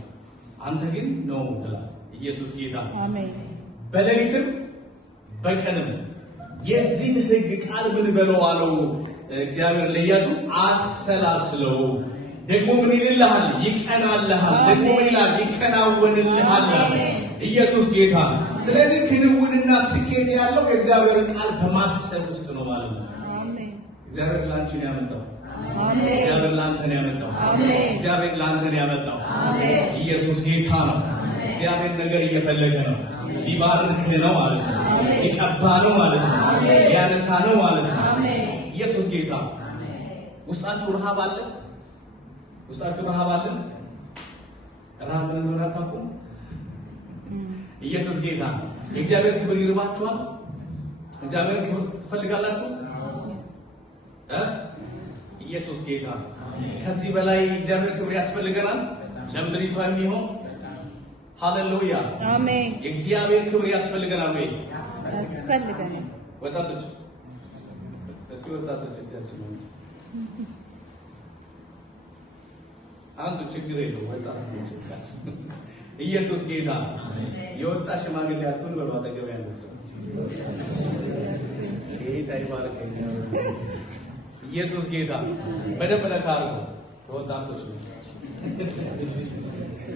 አንተ ግን ነው ትላለህ። ኢየሱስ ጌታ አሜን። በሌሊትም በቀንም የዚህን ሕግ ቃል ምን በለው አለው እግዚአብሔር ለኢያሱ፣ አሰላስለው ደግሞ ምን ይልልሃል? ይቀናልሃል። ደግሞ ምን ይላል? ይከናወንልሃል። ኢየሱስ ጌታ። ስለዚህ ክንውንና ስኬት ያለው የእግዚአብሔርን ቃል በማሰብ ውስጥ ነው ማለት ነው። አሜን። እግዚአብሔር ላንቺ ነው ያመጣው። አሜን። እግዚአብሔር ላንተ ነው ያመጣው። አሜን። እግዚአብሔር ላንተ ነው ያመጣው። አሜን። ኢየሱስ ጌታ ነው። እግዚአብሔር ነገር እየፈለገ ነው። ሊባርክህ ነው ማለት ነው። ሊቀባ ነው ማለት ነው። ሊያነሳ ነው ማለት ነው። ኢየሱስ ጌታ። ውስጣችሁ ረሃብ አለ? ውስጣችሁ ረሃብ አለ? ረሃብ ምን እንደሆነ አታውቁም? ኢየሱስ ጌታ። የእግዚአብሔር ክብር ይርባችኋል? እግዚአብሔር ክብር ትፈልጋላችሁ? ኢየሱስ ጌታ። ከዚህ በላይ እግዚአብሔር ክብር ያስፈልገናል ለምድሪቷ የሚሆን ሃሌሉያ አሜን። የእግዚአብሔር ክብር ያስፈልገናል ወይ? ያስፈልገናል። ወጣቶች እስኪ ወጣቶች እጃችሁ ነው አንሱ፣ ችግር የለውም ወጣቶች። ኢየሱስ ጌታ። የወጣ ሽማግሌ አትሁን በሉ አጠገብ ያለ ሰው ጌታ ይባርከኝ። ኢየሱስ ጌታ። በደንብ ነካሩ ወጣቶች ነው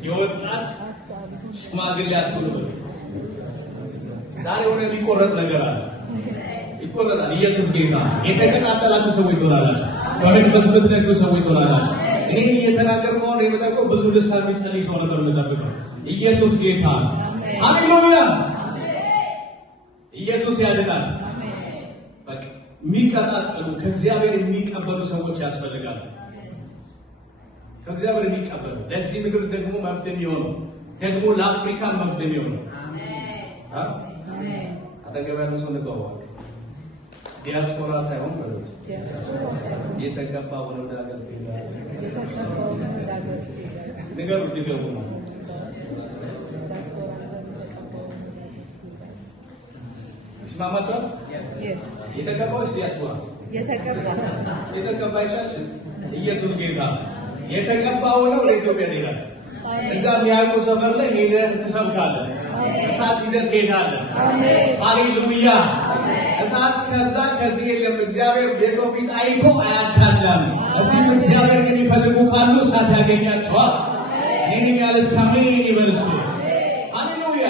የወጣት ሽማግሌ አትሁን በሉ። ዛሬ ሆነ የሚቆረጥ ነገር አለ፣ ይቆረጣል። ኢየሱስ ጌታ። የተቀጣጠላችሁ ሰዎች ትሆናላችሁ፣ በመንፈስ የምትነዱ ሰዎች ትሆናላችሁ። እኔ እየተናገርኩ ነው የምጠብቀው ብዙ ልሳን የሚጸልይ ሰው ነበር የምጠብቀው። ኢየሱስ ጌታ። ሃሌሉያ። ኢየሱስ ያድናል። በቃ የሚቀጣጠሉ ከእግዚአብሔር የሚቀበሉ ሰዎች ያስፈልጋሉ። ከእግዚአብሔር የሚቀበሉ ለዚህ ምድር ደግሞ መፍትሄ የሚሆነው ደግሞ ለአፍሪካ መፍትሄ የሚሆነው አጠገብ ያለ ሰው ንገዋል። ዲያስፖራ ሳይሆን ማለት የተቀባ ሆነ ወደ ሀገር ንገሩ ሊገቡ ነው። ይስማማችኋል? የተቀባው ዲያስፖራ የተቀባ ይሻልሽ። ኢየሱስ ጌታ። የተቀባ ሆነው ለኢትዮጵያ ትሄዳለህ። እዛ የሚያውቁ ሰፈር ላይ ሄደህ ትሰብካለህ። እሳት ይዘህ ትሄዳለህ። ሃሌሉያ። እሳት ከዚህ የለም። እግዚአብሔር የሰው ፊት አይቶ አያዳላም። እዚህም እግዚአብሔር የሚፈልጉ ካሉ እሳት ያገኛቸዋል። ይህንም ያለስ ካሜን ይበልሱ። ሃሌሉያ።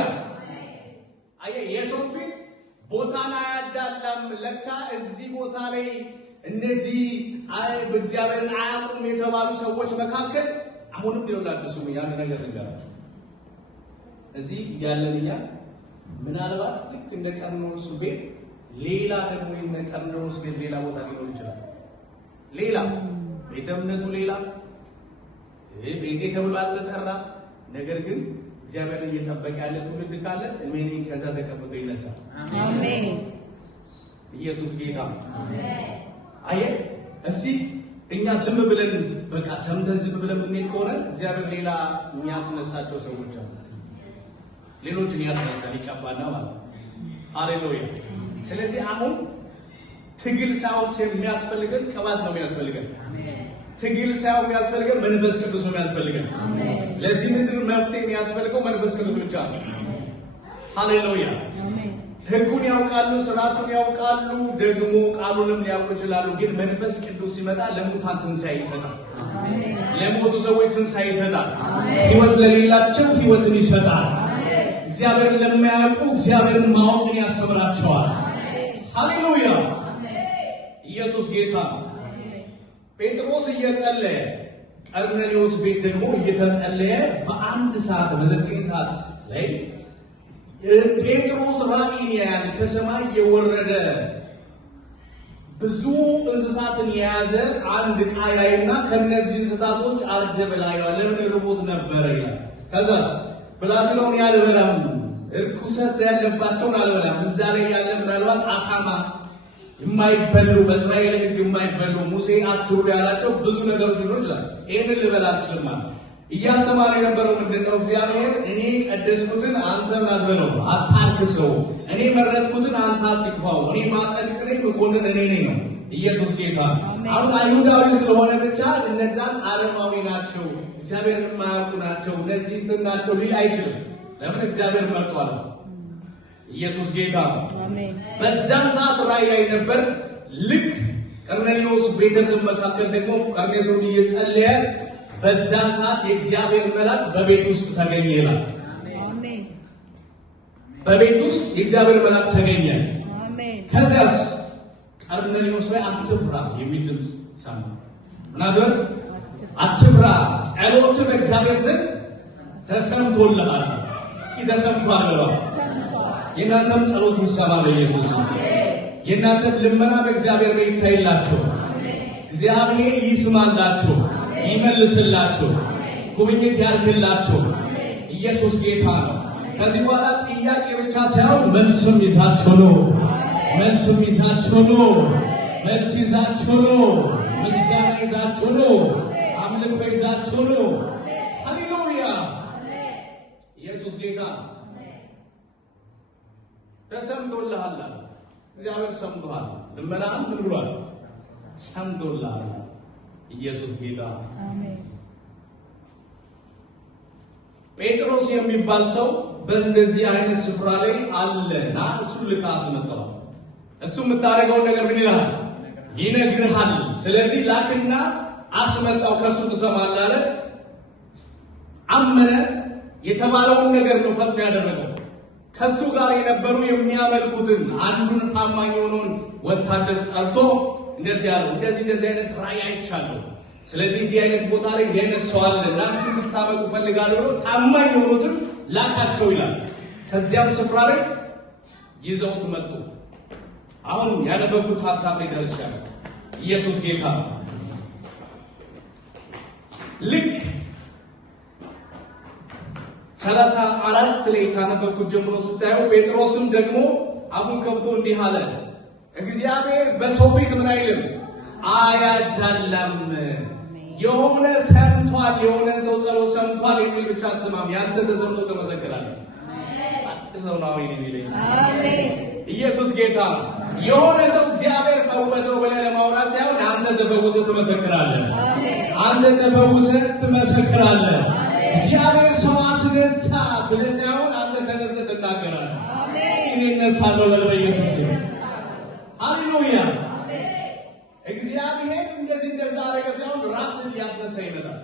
የሰው ፊት ቦታን አያዳላም። ለካ እዚህ ቦታ ላይ እነዚህ እግዚአብሔርን አያውቁም የተባሉ ሰዎች መካከል አሁንም ሊውላችሁ ስሙ። ያን ነገር ልንገራችሁ። እዚህ ያለን እኛ ምናልባት ልክ እንደ ቀርሜሎስ ቤት ሌላ ደግሞ እንደ ቀርሜሎስ ቤት ሌላ ቦታ ሊኖር ይችላል። ሌላ ቤተ እምነቱ ሌላ ቤቴ ተብሎ አልተጠራ። ነገር ግን እግዚአብሔርን እየጠበቀ ያለ ትውልድ ካለ እሜኒ ከዛ ተቀብቶ ይነሳል። አሜን። ኢየሱስ ጌታ። አሜን። አየህ እዚህ እኛ ዝም ብለን በቃ ሰምተን ዝም ብለን የምንሄድ ከሆነ እግዚአብሔር ሌላ የሚያስነሳቸው ሰዎች አሉ። ሌሎችን ያስነሳል ይቀባና ማለት ነው። ሃሌሉያ። ስለዚህ አሁን ትግል ሳይሆን የሚያስፈልገን ቅባት ነው የሚያስፈልገን። ትግል ሳይሆን የሚያስፈልገን መንፈስ ቅዱስ ነው የሚያስፈልገን። ለዚህ ምድር መፍትሄ የሚያስፈልገው መንፈስ ቅዱስ ብቻ ነው። ሃሌሉያ። ሕጉን ያውቃሉ፣ ስርዓቱን ያውቃሉ፣ ደግሞ ቃሉንም ሊያውቁ ይችላሉ። ግን መንፈስ ቅዱስ ሲመጣ ለሙታን ትንሣኤ ይሰጣል። ለሞቱ ሰዎች ትንሣኤ ይሰጣል። ሕይወት ለሌላቸው ሕይወትን ይሰጣል። እግዚአብሔርን ለማያውቁ እግዚአብሔርን ማወቅን ያስተምራቸዋል። ሃሌሉያ። ኢየሱስ ጌታ። ጴጥሮስ እየጸለየ ቀርሜሎስ ቤት ደግሞ እየተጸለየ በአንድ ሰዓት በ9 ሰዓት ላይ ጴጥሮስ ራእይን ያያል። ከሰማይ የወረደ ብዙ እንስሳትን የያዘ አንድ ዕቃ ያይና ከነዚህ እንስሳቶች አርደ ብላ ይላል። ለምን ርቦት ነበረ ይላል። ከዛ ብላስለውን ያልበላም እርኩሰት ያለባቸውን አልበላም። እዛ ላይ ያለ ምናልባት አሳማ የማይበሉ በእስራኤል ሕግ የማይበሉ ሙሴ አትብሉ ያላቸው ብዙ ነገሮች ሊሆን ይችላል። ይህንን ልበላ አልችልም ማለት እያስተማረ የነበረው ምንድነው? እግዚአብሔር እኔ ቀደስኩትን አንተ አትበለው፣ አታርክሰው። እኔ መረጥኩትን አንተ አትግፋው። እኔ ማጸድቅ ነኝ፣ መኮንን እኔ ነኝ ነው። ኢየሱስ ጌታ። አሁን አይሁዳዊ ስለሆነ ብቻ እነዛን አረማዊ ናቸው፣ እግዚአብሔርን የማያውቁ ናቸው፣ እነዚህ እንትን ናቸው ሊል አይችልም። ለምን? እግዚአብሔር መርጧል። ኢየሱስ ጌታ። በዛን ሰዓት ራእይ ላይ ነበር። ልክ ቀርሜሎስ ቤተሰብ መካከል ደግሞ ቀርሜሎስ እየጸለየ በዛን ሰዓት የእግዚአብሔር መልአክ በቤት ውስጥ ተገኘ ይላል። አሜን። በቤት ውስጥ የእግዚአብሔር መልአክ ተገኘ። አሜን። ከዚያስ ቀርሜሎስ ላይ አትፍራ የሚል ድምፅ ሰማ። ምናምን አትፍራ፣ ጸሎት በእግዚአብሔር ዘንድ ተሰምቶልሃል። እስኪ ተሰምቷል በለው። የእናንተም ጸሎት ይሰማ በኢየሱስ። የእናንተም ልመና በእግዚአብሔር ላይ ይታይላችሁ። እግዚአብሔር ይስማላችሁ፣ ይመልስላችሁ፣ ጉብኝት ያርግላችሁ። ኢየሱስ ጌታ ነው። ከዚህ በኋላ ጥያቄ ብቻ ሳይሆን መልስም ይዛችሁ ነው። መልስም ይዛችሁ ነው። መልስ ይዛችሁ ነው። ምስጋና ይዛችሁ ነው። አምልኮ ይዛችሁ ነው። ሃሌሉያ! ኢየሱስ ጌታ። ተሰምቶልሃል። እግዚአብሔር ሰምቶሃል። ልመናህን ምን ብሏል? ሰምቶልሃል። ኢየሱስ ጌታ። አሜን። ጴጥሮስ የሚባል ሰው በእንደዚህ አይነት ስፍራ ላይ አለና እሱ ልካ አስመጣው። እሱ የምታደርገውን ነገር ምን ይላል? ይነግርሃል። ስለዚህ ላክና አስመጣው፣ ከሱ ትሰማለህ አለ። አመነ። የተባለውን ነገር ነው ፈጥኖ ያደረገው። ከሱ ጋር የነበሩ የሚያመልኩትን አንዱን ታማኝ የሆነውን ወታደር ጠርቶ እንደዚህ ያለው እንደዚህ አይነት ራእይ አይቻለሁ። ስለዚህ እንዲህ አይነት ቦታ ላይ እንዲህ አይነት ሰው አለ እና እሱ እንድታመጡ ፈልጋለሁ ብሎ ታማኝ የሆኑትን ላካቸው ይላል። ከዚያም ስፍራ ላይ ይዘውት መጡ። አሁን ያነበብኩት ሐሳብ ላይ ደርሻለሁ። ኢየሱስ ጌታ። ልክ 34 ላይ ካነበብኩት ጀምሮ ስታየው ጴጥሮስም ደግሞ አሁን ከብቶ እንዲህ አለ፣ እግዚአብሔር በሰው ፊት ምን አይልም አያዳላም። የሆነ ሰምቷል፣ የሆነ ሰው ጸሎት ሰምቷል የሚል ብቻ አትሰማም። ያንተ ተሰምቶ ተመሰክራለህ። ሰው ነው የሚለኝ። አሜን። ኢየሱስ ጌታ። የሆነ ሰው እግዚአብሔር ፈወሰው ብለህ ለማውራት ሳይሆን አንተ ተፈውሰህ ትመሰክራለህ። አንተ ተፈውሰህ ትመሰክራለህ። እግዚአብሔር ሰው አስነሳ ብለህ ሳይሆን አንተ ተነስተህ ትናገራለህ። እኔ እነሳለሁ በለው በኢየሱስ ስም። ሃሌሉያ። እግዚአብሔር እንደዛ አደረገ ሳይሆን ራስን ሊያስነሳ ይመጣል።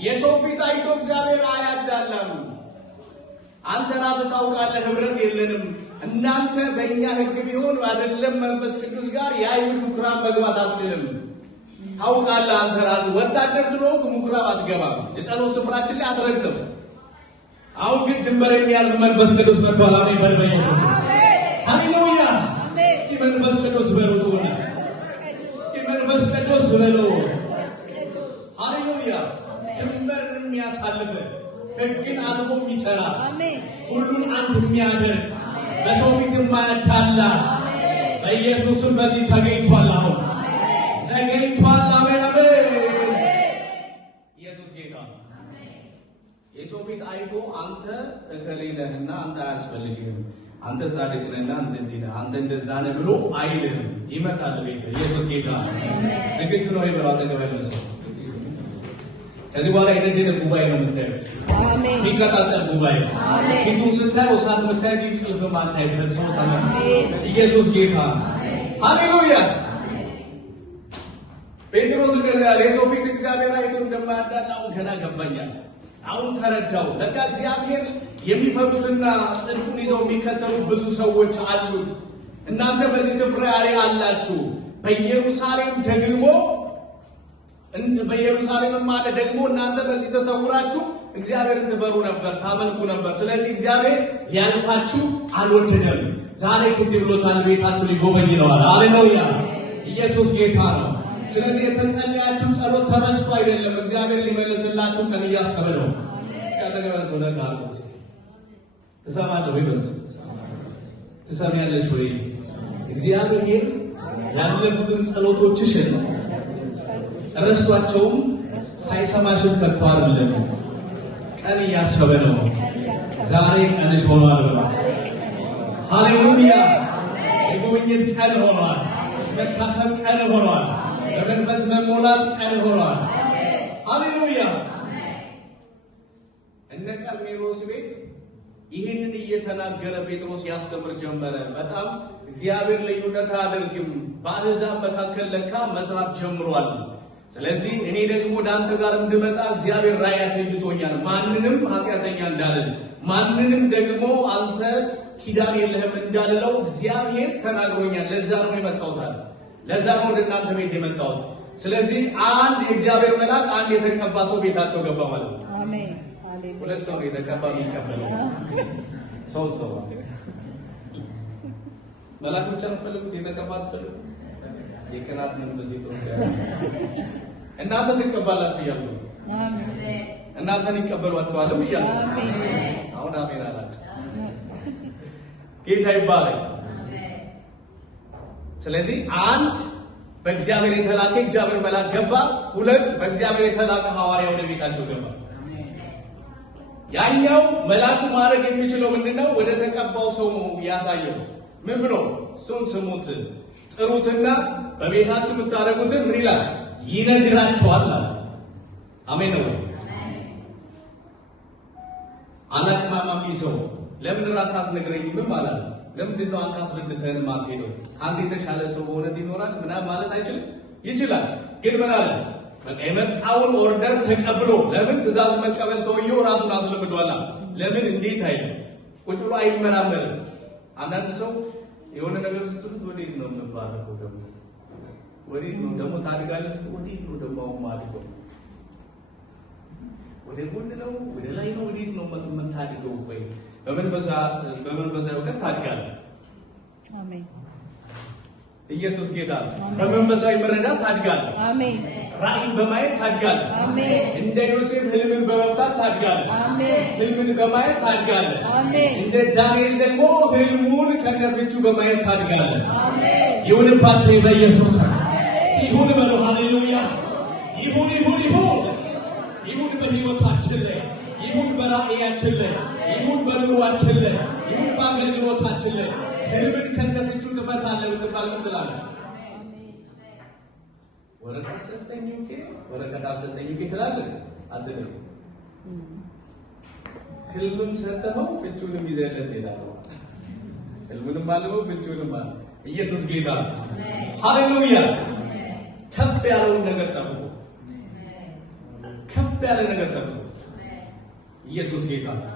የሰው ፊት አይቶ እግዚአብሔር አያዳላም። አንተ ራስህ ታውቃለህ፣ ህብረት የለንም። እናንተ በእኛ ህግ ቢሆን አይደለም መንፈስ ቅዱስ ጋር የአይሁድ ምኩራብ መግባት አትችልም። ታውቃለህ፣ አንተ ራስህ ወታደር ስለሆንክ ምኩራብ አትገባም። የጸሎት ስፍራችን ላይ አትረግጥም። አሁን ግን ድንበር የሚያልፍ መንፈስ ቅዱስ መጥቷል። አሜን በል በኢየሱስ። ሃሌሉያ። እስኪ መንፈስ ቅዱስ በሉት ሆነ። እስኪ መንፈስ ቅዱስ በሉ። ሃሌሉያ። ድንበር የሚያሳልፍ ህግን አልፎ የሚሰራ ሁሉን አንድ የሚያደርግ በሰው ፊት የማያዳላ በኢየሱስም በዚህ ተገኝቷል። አሁን ተገኝቷል። አሜን አሜን። ኢየሱስ ጌታ። የሰው ፊት አይቶ አንተ እከሌ ነህና አንተ አያስፈልግህም፣ አንተ ጻድቅ ነህና እንደዚህ ነህ፣ አንተ እንደዛ ነህ ብሎ አይልም። ይመጣል ቤት። ኢየሱስ ጌታ። ዝግጁ ነው ይበራ ተገበለ ሰው። ከዚህ በኋላ የነደደ ጉባኤ ነው የምታዩት። አሜን። የሚቀጣጠል ጉባኤ ነው። ፊቱን ስታዩ እሳት የምታዩ ቅልፍ ማታይበት ሰው ተመን። ኢየሱስ ጌታ። ሃሌሉያ። ጴጥሮስ እንደዛ የሰው ፊት እግዚአብሔር አይቶ እንደማያዳላ አሁን ገና ገባኛል። አሁን ተረዳው። ለካ እግዚአብሔር የሚፈሩትና ጽድቁን ይዘው የሚከተሉ ብዙ ሰዎች አሉት። እናንተ በዚህ ስፍራ ያሬ አላችሁ። በኢየሩሳሌም ማለት ደግሞ እናንተ በዚህ ተሰውራችሁ እግዚአብሔርን ትፈሩ ነበር፣ ታመልኩ ነበር። ስለዚህ እግዚአብሔር ሊያልፋችሁ አልወደደም። ዛሬ ግድ ብሎታል። ቤታችሁ ሊጎበኝ ነዋል። ሃሌሉያ። ኢየሱስ ጌታ ነው። ስለዚህ የተጸለያችሁ ጸሎት ተረስቶ አይደለም፣ እግዚአብሔር ሊመልስላችሁ ቀን እያሰበ ነው። ያተገበለ ሰው ለካሉት ትሰማለህ ወይ? በሉት ትሰሚያለሽ ወይ? እግዚአብሔር ያለፉትን ጸሎቶችሽን ረስቷቸውም ሳይሰማሽን ከቶ አይደለም፣ ቀን እያሰበ ነው። ዛሬ ቀንሽ ሆኗል። በማስ ሃሌሉያ። የጉብኝት ቀን ሆኗል። መታሰብ ቀን ሆኗል። በመንፈስ መሞላት ቀን ሆኗል። ሃሌሉያ። እነ ቀርሜሎስ ቤት ይህንን እየተናገረ ጴጥሮስ ያስተምር ጀመረ። በጣም እግዚአብሔር ልዩነት አያደርግም፣ በአሕዛብ መካከል ለካ መስራት ጀምሯል። ስለዚህ እኔ ደግሞ ወደ አንተ ጋር እንድመጣ እግዚአብሔር ራእይ አሳይቶኛል። ማንንም ኃጢአተኛ እንዳልል፣ ማንንም ደግሞ አንተ ኪዳን የለህም እንዳልለው እግዚአብሔር ተናግሮኛል። ለዛ ነው የመጣሁት። ለዛ ነው ወደ እናንተ ቤት የመጣሁት። ስለዚህ አንድ የእግዚአብሔር መልአክ አንድ የተቀባ ሰው ቤታቸው ገባ ማለት ነው። አሜን። ሁለት ሰው የተቀባ የሚቀበለው ሰው መልአክ ብቻ ነው ፈልጉት፣ የተቀባ ትፈልጉ። የቀናት መንፈስ ይተወዳል። እናንተ ትቀበላችሁ እያሉ አሜን። እናንተን ይቀበሏችኋልም እያሉ አሜን። አሁን አሜን አላችሁ። ጌታ ይባረክ። ስለዚህ አንድ በእግዚአብሔር የተላከ እግዚአብሔር መልአክ ገባ። 2 በእግዚአብሔር የተላከ ሐዋርያ ወደ ቤታቸው ገባ። ያኛው መልአኩ ማድረግ የሚችለው ምንድነው? ወደ ተቀባው ሰው ያሳየው ምን ብሎ እሱን ስሙት ጥሩትና በቤታችሁ የምታደርጉትን ምን ይላል ይነግራችኋል አለ። አሜን ነው። አላቅማማም ይሰው ለምን ራስህ አትነግረኝም ማለት ነው። ለምንድን ነው አንተ አስረድተህን ማትሄደው? አንተ የተሻለ ሰው በእውነት ይኖራል ምናምን ማለት አይችልም? ይችላል። ግን ምን አለ? በቃ የመጣውን ኦርደር ተቀብሎ ለምን ትእዛዝ መቀበል ሰውየው ራሱን አስለምዷል። ለምን እንዴት አይልም? ቁጭ ብሎ አይመራመርም። አንዳንድ ሰው የሆነ ነገር ስትሉት ወዴት ነው የምባረከው? ደግሞ ወዴት ነው ደግሞ ታድጋለህ? ወዴት ነው ደግሞ አሁን ማድገው? ወደ ጎን ነው ወደ ላይ ነው ወዴት ነው የምታድገው? ወይ በመንፈሳዊ እውቀት ታድጋለህ። አሜን። ኢየሱስ ጌታ ነው። በመንፈሳዊ መረዳት ታድጋለህ። አሜን። ራእይን በማየት ታድጋለህ። አሜን። እንደ ዮሴፍ ህልምን በመፍታት ታድጋለህ። አሜን። ህልምን በማየት ታድጋለህ። አሜን። እንደ ዳንኤል ደግሞ ህልሙን ከነፍቹ በማየት ታድጋለህ። አሜን። ይሁንባችሁ በኢየሱስ እስኪ ይሁን በሉ። ሃሌሉያ። ይሁን ይሁን ይሁን ይሁን በህይወታችን ላይ ይሁን በራእያችን ላይ ይሁን በኑሯችን ላይ ይሁን በአገልግሎታችን ላይ ህልምን ከነፍቹ ትፈታለህ ብትባል ምን ትላለህ? ወረቀት ሰጠኝ እንዴ ወረቀት አልሰጠኝ እንዴ ትላለህ? አትልም። ህልምም ሰጠኸው ፍቹንም ይዘህለት ትሄዳለህ። ህልምንም አለው ፍቹንም አለ። ኢየሱስ ጌታ ነው። ሃሌሉያ። ከፍ ያለውን ነገር ጠብቁ። ከፍ ያለ ነገር ጠብቁ። ኢየሱስ ጌታ ነው።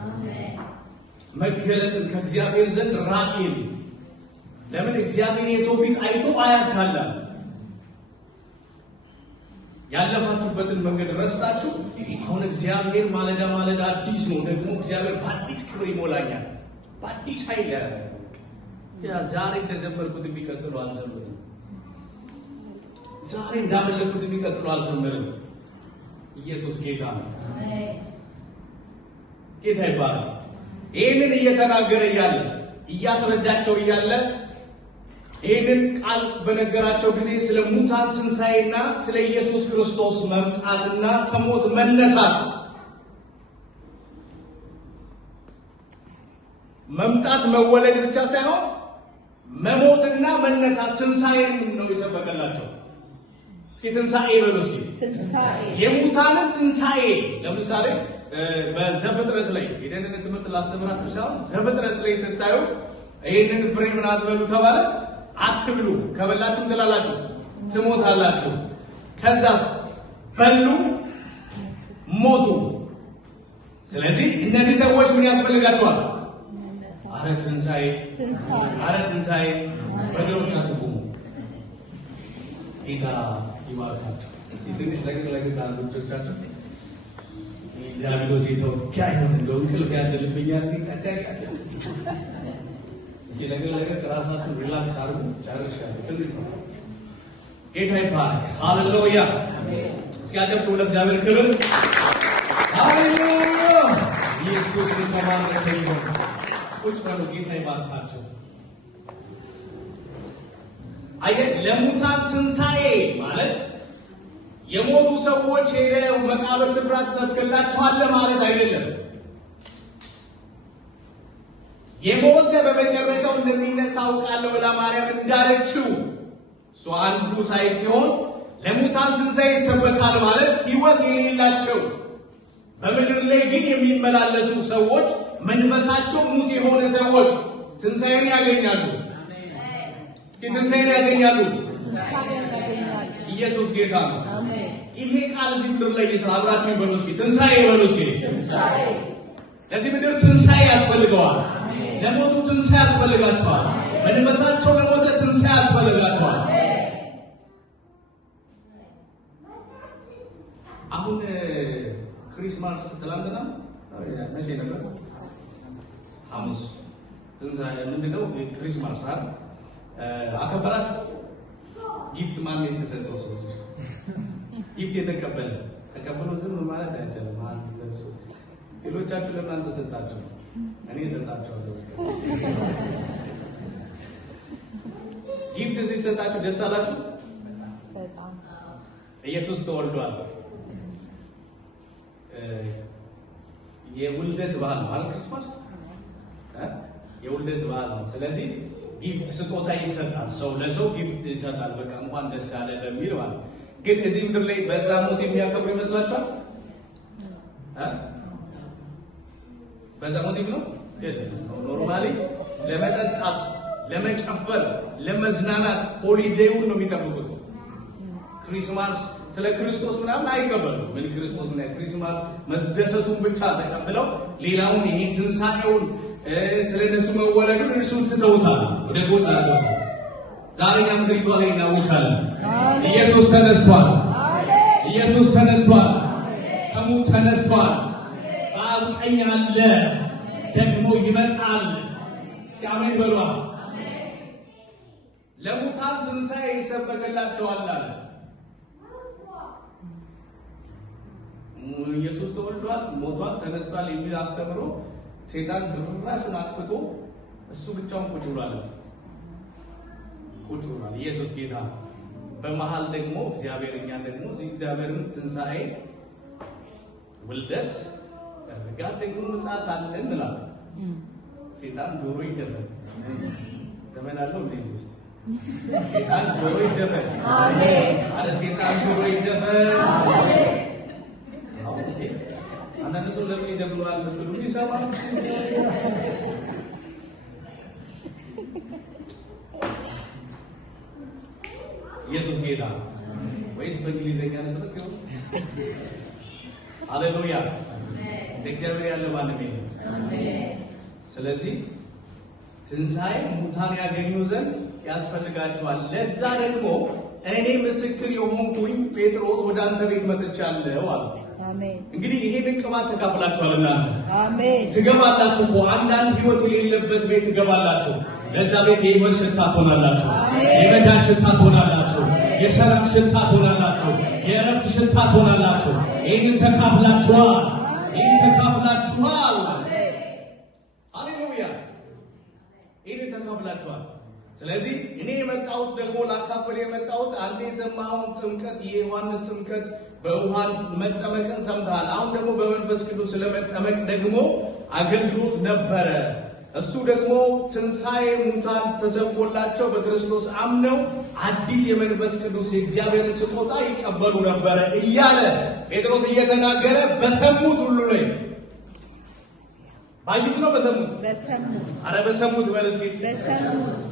መገለጥን ከእግዚአብሔር ዘንድ ራእይን ለምን እግዚአብሔር የሰው ፊት አይቶ አያታላም። ያለፋችሁበትን መንገድ ረስታችሁ አሁን እግዚአብሔር ማለዳ ማለዳ አዲስ ነው ደግሞ እግዚአብሔር በአዲስ ክብር ይሞላኛል በአዲስ ኃይል ያ ዛሬ እንደዘመርኩት የሚቀጥሉ አልዘምርም። ዛሬ እንዳመለኩት የሚቀጥሉ አልዘምርም። ኢየሱስ ጌታ ነው። ጌታ ይባላል። ይህንን እየተናገረ እያለ እያስረዳቸው እያለ ይህንን ቃል በነገራቸው ጊዜ ስለ ሙታን ትንሣኤና ስለ ኢየሱስ ክርስቶስ መምጣትና ከሞት መነሳት መምጣት መወለድ ብቻ ሳይሆን መሞትና መነሳት ትንሣኤን ነው የሰበከላቸው። እስኪ ትንሣኤ በሉ እስኪ የሙታንን ትንሣኤ ለምሳሌ በዘፍጥረት ላይ የደህንነት ትምህርት ላስተምራችሁ ሳይሆን ዘፍጥረት ላይ ስታዩ ይህንን ፍሬ ምን አትበሉ ተባለ? አትብሉ፣ ከበላችሁ ትላላችሁ ትሞታላችሁ። ከዛስ በሉ ሞቱ። ስለዚህ እነዚህ ሰዎች ምን ያስፈልጋቸዋል? አረ ትንሣኤ፣ አረ ትንሣኤ። በእግሮቻችሁ ቁሙ። ጌታ ይባርካችሁ። እስቲ ትንሽ ለግል አንዶቻችሁ ዲያብሎስ የተወጋ ይሆን እንደው እንቅልፍ ያደልብኛል ጸዳይ እዚህ ለግል ራሳችሁን ሪላክስ አድርጉ። ጨርሻለሁ። ጌታ ይባርክ። ሃሌሉያ። እስኪ አጨብጭቡ ለእግዚአብሔር ክብር። ሃሌሉያ። ኢየሱስ የተባረከ ይሁን። ቁጭ በሉ። ጌታ ይባርካችሁ። አየህ፣ ለሙታን ትንሣኤ ማለት የሞቱ ሰዎች ሄደው መቃብር ስፍራ ተሰብክላቸዋለህ ማለት አይደለም። የሞተ በመጨረሻው እንደሚነሳ አውቃለሁ ብላ ማርያም እንዳለችው እሱ አንዱ ሳይድ ሲሆን ለሙታን ትንሣኤ ይሰበካል ማለት ሕይወት የሌላቸው በምድር ላይ ግን የሚመላለሱ ሰዎች መንፈሳቸው ሙት የሆነ ሰዎች ትንሣኤን ያገኛሉ። ትንሣኤን ያገኛሉ። ኢየሱስ ጌታ ነው። ይሄ ቃል እዚህ ምድር ላይ ይስራ። አብራችሁ ይበሉ እስኪ ትንሣኤ ይበሉ እስኪ። ለዚህ ምድር ትንሣኤ ያስፈልገዋል። ለሞቱ ትንሣኤ ያስፈልጋቸዋል። መንፈሳቸው ለሞተ ትንሣኤ ያስፈልጋቸዋል። አሁን ክሪስማስ ትላንትና መቼ ነበር? ሐሙስ ትንሣኤ ምንድነው? ክሪስማስ አከበራችሁ? ጊፍት ማን የተሰጠው ሰው ውስጥ ጊፍት የተቀበለ ተቀበሎ ዝም ማለት አይቻልም። ሌሎቻችሁ ለምን አልተሰጣችሁ? እኔ እሰጣችኋለሁ። ጊፍት ሲሰጣችሁ ደስ አላችሁ? ኢየሱስ ተወልዷል። የውልደት በዓል ማለት ክርስቶስ የውልደት በዓል ነው። ስለዚህ ጊፍት ስጦታ ይሰጣል። ሰው ለሰው ጊፍት ይሰጣል። በቃ እንኳን ደስ ያለ በሚል ማለት ግን እዚህ ምድር ላይ በዛ ሞት የሚያከብሩ ይመስላችኋል? በዛ ሞት ነው ኖርማሊ ለመጠጣት፣ ለመጨፈር፣ ለመዝናናት ሆሊዴውን ነው የሚጠብቁት። ክሪስማስ ስለ ክርስቶስ ምናምን አይቀበሉም። ምን ክርስቶስ እና ክሪስማስ መደሰቱን ብቻ ተቀብለው ሌላውን ይሄ ትንሳኤውን ስለነሱ መወለዱን እርሱን ትተውታል፣ ወደ ጎን አድርገውታል። ዛሬ ምድሪቷ ላይ እናውጃለን። ኢየሱስ ተነስቷል። ኢየሱስ ተነስቷል። ከሙት ተነስቷል። በአብ ቀኝ አለ፣ ደግሞ ይመጣል። እስኪ አሜን በሏ። ለሙታን ትንሣኤ ይሰበክላቸዋል አለ። ኢየሱስ ተወልዷል፣ ሞቷል፣ ተነስቷል የሚል አስተምሮ ሰይጣን ድራሹን አጥፍቶ እሱ ብቻውን ቁጭ ብሏል። ኢየሱስ ጌታ። በመሃል ደግሞ እግዚአብሔር እኛን ደግሞ እዚህ እግዚአብሔርን ትንሣኤ ውልደት ጋር ደግሞ ምጽአት አለ እንላለን። ሰይጣን ጆሮ ይደፈን። ዘመን አለው እንደዚህ ውስጥ ሰይጣን ጆሮ ይደፈን። አሜን። አረ ሰይጣን ጆሮ ይደፈን። አሜን። አንዳንድ ሰው ለምን ይደፍራል ብትሉ ይሰማል። ኢየሱስ ጌታ ወይስ በእንግሊዘኛ ለሰበክ ይሁን? ሃሌሉያ። እንደ እግዚአብሔር ያለ ማንም የለም። አሜን። ስለዚህ ትንሣኤ ሙታን ያገኙ ዘንድ ያስፈልጋቸዋል። ለዛ ደግሞ እኔ ምስክር የሆንኩኝ ጴጥሮስ ወደ አንተ ቤት መጥቻለሁ አለ። አሜን። እንግዲህ ይሄንን ቅባት ተካፍላችኋል እናንተ። አሜን። ትገባላችሁ እኮ አንዳንድ ህይወት የሌለበት ቤት ትገባላችሁ። ለዛ ቤት የህይወት ሽታ ትሆናላችሁ። የመዳን ሽታ ትሆናላችሁ። የሰላም ሽታ ትሆናላችሁ። የእረፍት ሽታ ትሆናላችሁ። ይህንን ተካፍላችኋል። ይህን ተካፍላችኋል። ሃሌሉያ። ይህንን ተካፍላችኋል። ስለዚህ እኔ የመጣሁት ደግሞ ላካፈል የመጣሁት አንዴ የሰማኸውን ጥምቀት የዮሐንስ ጥምቀት በውሃ መጠመቅን ሰምተሃል። አሁን ደግሞ በመንፈስ ቅዱስ ስለመጠመቅ ደግሞ አገልግሎት ነበረ። እሱ ደግሞ ትንሣኤ ሙታን ተሰብኮላቸው በክርስቶስ አምነው አዲስ የመንፈስ ቅዱስ የእግዚአብሔርን ስጦታ ይቀበሉ ነበረ እያለ ጴጥሮስ እየተናገረ በሰሙት ሁሉ ላይ ባዩት ነው በሰሙት አረ በሰሙት በለስኪ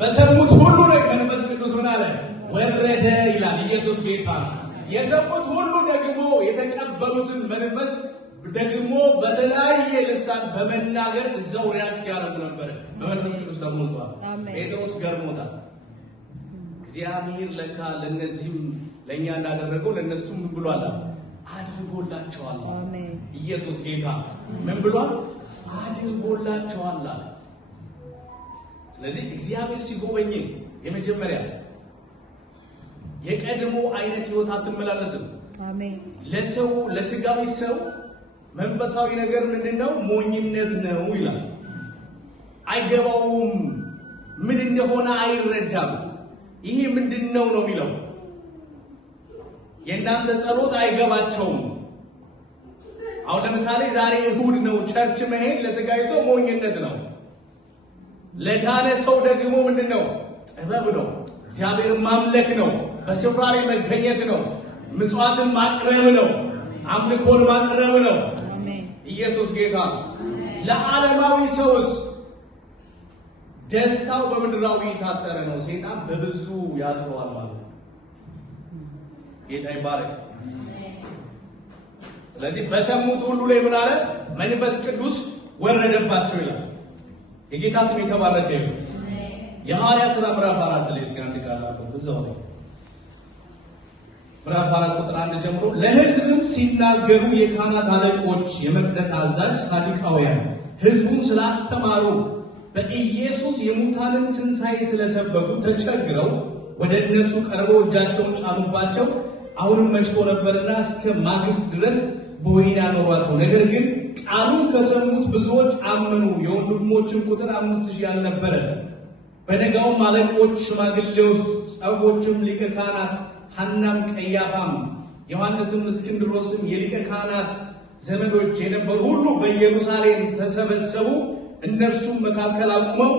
በሰሙት ሁሉ ላይ መንፈስ ቅዱስ ምን አለ ወረደ ይላል። ኢየሱስ ጌታ። የሰሙት ሁሉ ደግሞ የተቀበሉትን መንፈስ ደግሞ በተለያየ ልሳን በመናገር እዛው ሪያክት ያደርጉ ነበር። በመንፈስ ቅዱስ ተሞልቷል። ጴጥሮስ ገርሞታል። እግዚአብሔር ለካ ለነዚህም ለኛ እንዳደረገው ለነሱም ምን ብሏል? አድርጎላቸዋል። ኢየሱስ ጌታ። ምን ብሏል? አድርጎላቸዋል። ስለዚህ እግዚአብሔር ሲጎበኝ የመጀመሪያ የቀድሞ አይነት ህይወት አትመላለስም። አሜን። ለሰው ለስጋዊ ሰው መንፈሳዊ ነገር ምንድነው? ሞኝነት ነው ይላል። አይገባውም፣ ምን እንደሆነ አይረዳም። ይሄ ምንድነው ነው የሚለው። የእናንተ ጸሎት አይገባቸውም። አሁን ለምሳሌ ዛሬ እሁድ ነው፣ ቸርች መሄድ ለስጋዊ ሰው ሞኝነት ነው። ለዳነ ሰው ደግሞ ምንድነው? ጥበብ ነው። እግዚአብሔርን ማምለክ ነው። በስፍራ ላይ መገኘት ነው። ምጽዋትን ማቅረብ ነው። አምልኮን ማቅረብ ነው። ኢየሱስ ጌታ። ለዓለማዊ ሰውስ ደስታው በምድራዊ የታጠረ ነው። ሰይጣን በብዙ ያጥረዋል ማለት ነው። ጌታ ይባረክ። ስለዚህ በሰሙት ሁሉ ላይ ምን አለ? መንፈስ ቅዱስ ወረደባቸው ይላል። የጌታ ስም የተባረከ ይሁን። የሐዋርያት ሥራ ምዕራፍ 4 ላይ እስከ አንድ ቃል አለ በዛው ላይ ምዕራፍ 4 ቁጥር 1 ጀምሮ ለሕዝብም ሲናገሩ የካህናት አለቆች፣ የመቅደስ አዛዥ ሳዱቃውያን ሕዝቡን ስላስተማሩ በኢየሱስ የሙታንን ትንሣኤ ስለሰበኩ ተቸግረው ወደ እነርሱ ቀርበው እጃቸውን ጫኑባቸው። አሁንም መሽቶ ነበርና እስከ ማግስት ድረስ በወህኒ አኖሯቸው። ነገር ግን ቃሉን ከሰሙት ብዙዎች አመኑ። የወንድሞችን ቁጥር 5000 ያልነበረ። በነጋውም አለቆች፣ ሽማግሌዎች፣ ጸሐፎችም፣ ሊቀ ካህናት ሐናም ቀያፋም ዮሐንስም እስክንድሮስም የሊቀ ካህናት ዘመዶች የነበሩ ሁሉ በኢየሩሳሌም ተሰበሰቡ። እነርሱም መካከል አቁመው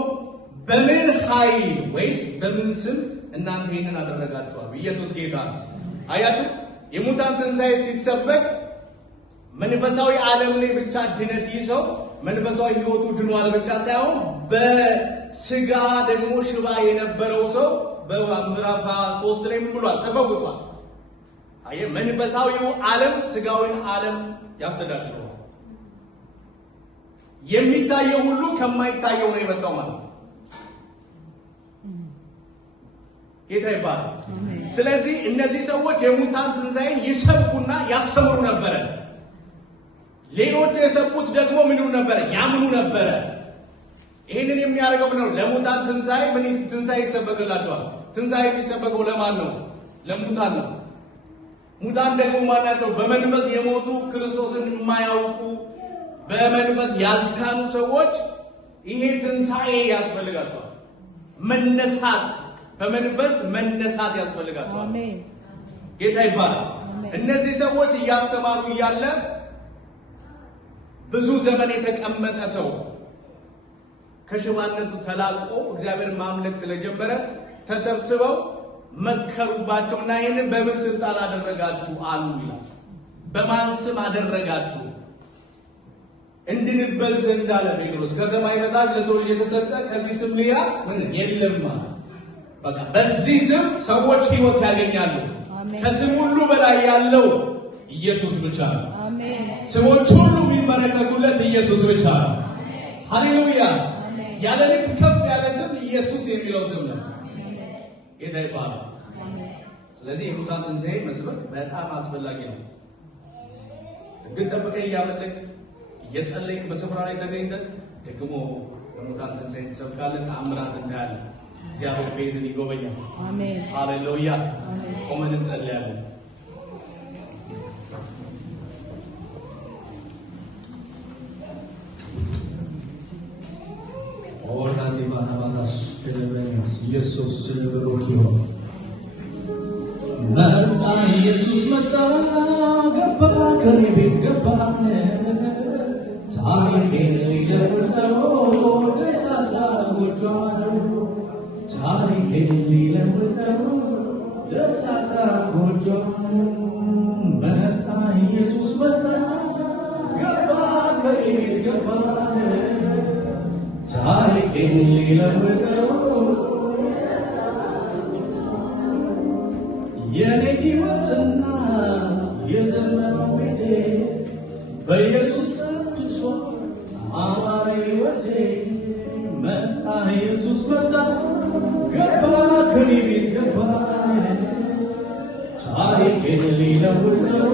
በምን ኃይል ወይስ በምን ስም እናንተ ይህንን አደረጋችኋል? ኢየሱስ ጌታ ነው። አያችሁ፣ የሙታን ትንሣኤ ሲሰበክ መንፈሳዊ ዓለም ላይ ብቻ ድነት ይዘው መንፈሳዊ ሕይወቱ ድኗል ብቻ ሳይሆን በስጋ ደግሞ ሽባ የነበረው ሰው በምዕራፍ 3 ላይ ምን ብሏል? ተፈውሷል። አየ መንፈሳዊው ዓለም ስጋዊን ዓለም ያስተዳድረዋል። የሚታየው ሁሉ ከማይታየው ነው የመጣው ማለት ነው። ጌታ ይባላል። ስለዚህ እነዚህ ሰዎች የሙታን ትንሣኤን ይሰብኩና ያስተምሩ ነበረ። ሌሎቹ የሰቡት ደግሞ ምኑ ነበረ? ያምኑ ነበረ። ይህንን የሚያደርገው ነው። ለሙታን ትንሣኤ ምን ትንሣኤ ይሰበክላቸዋል? ትንሣኤ የሚሰበከው ለማን ነው? ለሙታን ነው። ሙታን ደግሞ ማናቸው? በመንፈስ የሞቱ ክርስቶስን የማያውቁ በመንፈስ ያልካኑ ሰዎች ይሄ ትንሣኤ ያስፈልጋቸዋል። መነሳት፣ በመንፈስ መነሳት ያስፈልጋቸዋል። አሜን። ጌታ ይባላል። እነዚህ ሰዎች እያስተማሩ እያለ ብዙ ዘመን የተቀመጠ ሰው ከሽባነቱ ተላቆ እግዚአብሔር ማምለክ ስለጀመረ ተሰብስበው መከሩባቸውና ይህንን በምን ስልጣን አደረጋችሁ አሉ ይላል። በማን ስም አደረጋችሁ? እንድንበት ዘንድ አለ ጴጥሮስ። ከሰማይ በታች ለሰው ልጅ የተሰጠ ከዚህ ስም ሌላ ምን የለም። በቃ በዚህ ስም ሰዎች ሕይወት ያገኛሉ። ከስም ሁሉ በላይ ያለው ኢየሱስ ብቻ ነው። ስሞች ሁሉ የሚመለከቱለት ኢየሱስ ብቻ ነው። ሃሌሉያ! ያለ ልክ ከፍ ያለ ስም ኢየሱስ የሚለው ስም ነው። ጌታ ይባላል። ስለዚህ የሙታን ትንሣኤ መስበክ በጣም አስፈላጊ ነው። ግን ጠብቀህ እያመለክ እየጸለይክ በስፍራ ላይ ተገኝተህ ደግሞ የሙታን ትንሣኤ ትሰብካለህ፣ ተአምራት እንታያለን። እግዚአብሔር ቤትን ይጎበኛል። አሜን። ሃሌሉያ! ቆመን እንጸልያለን። ኦራዲ ባናባናስ ከለበኒያስ ኢየሱስ ብሩክ ይሁን። መጣ ኢየሱስ መጣ፣ ገባ ከኔ ቤት ገባ፣ ታሪኬን ሊለውጠው ደሳሳ ጎጆ አለው። ታሪኬን ሊለውጠው ደሳሳ ጎጆ መጣ ኢየሱስ መጣ፣ ገባ ከኔ ቤት ገባ፣ ታሪኬን ሊለውጠው የኔ ሕይወትና የዘመነው ቤቴ በኢየሱስ ታድሶ አማረ ሕይወቴ። መጣ ኢየሱስ መጣ፣ ገባ ከኔ ቤት ገባ፣ ታሪኬን ሊለውጠው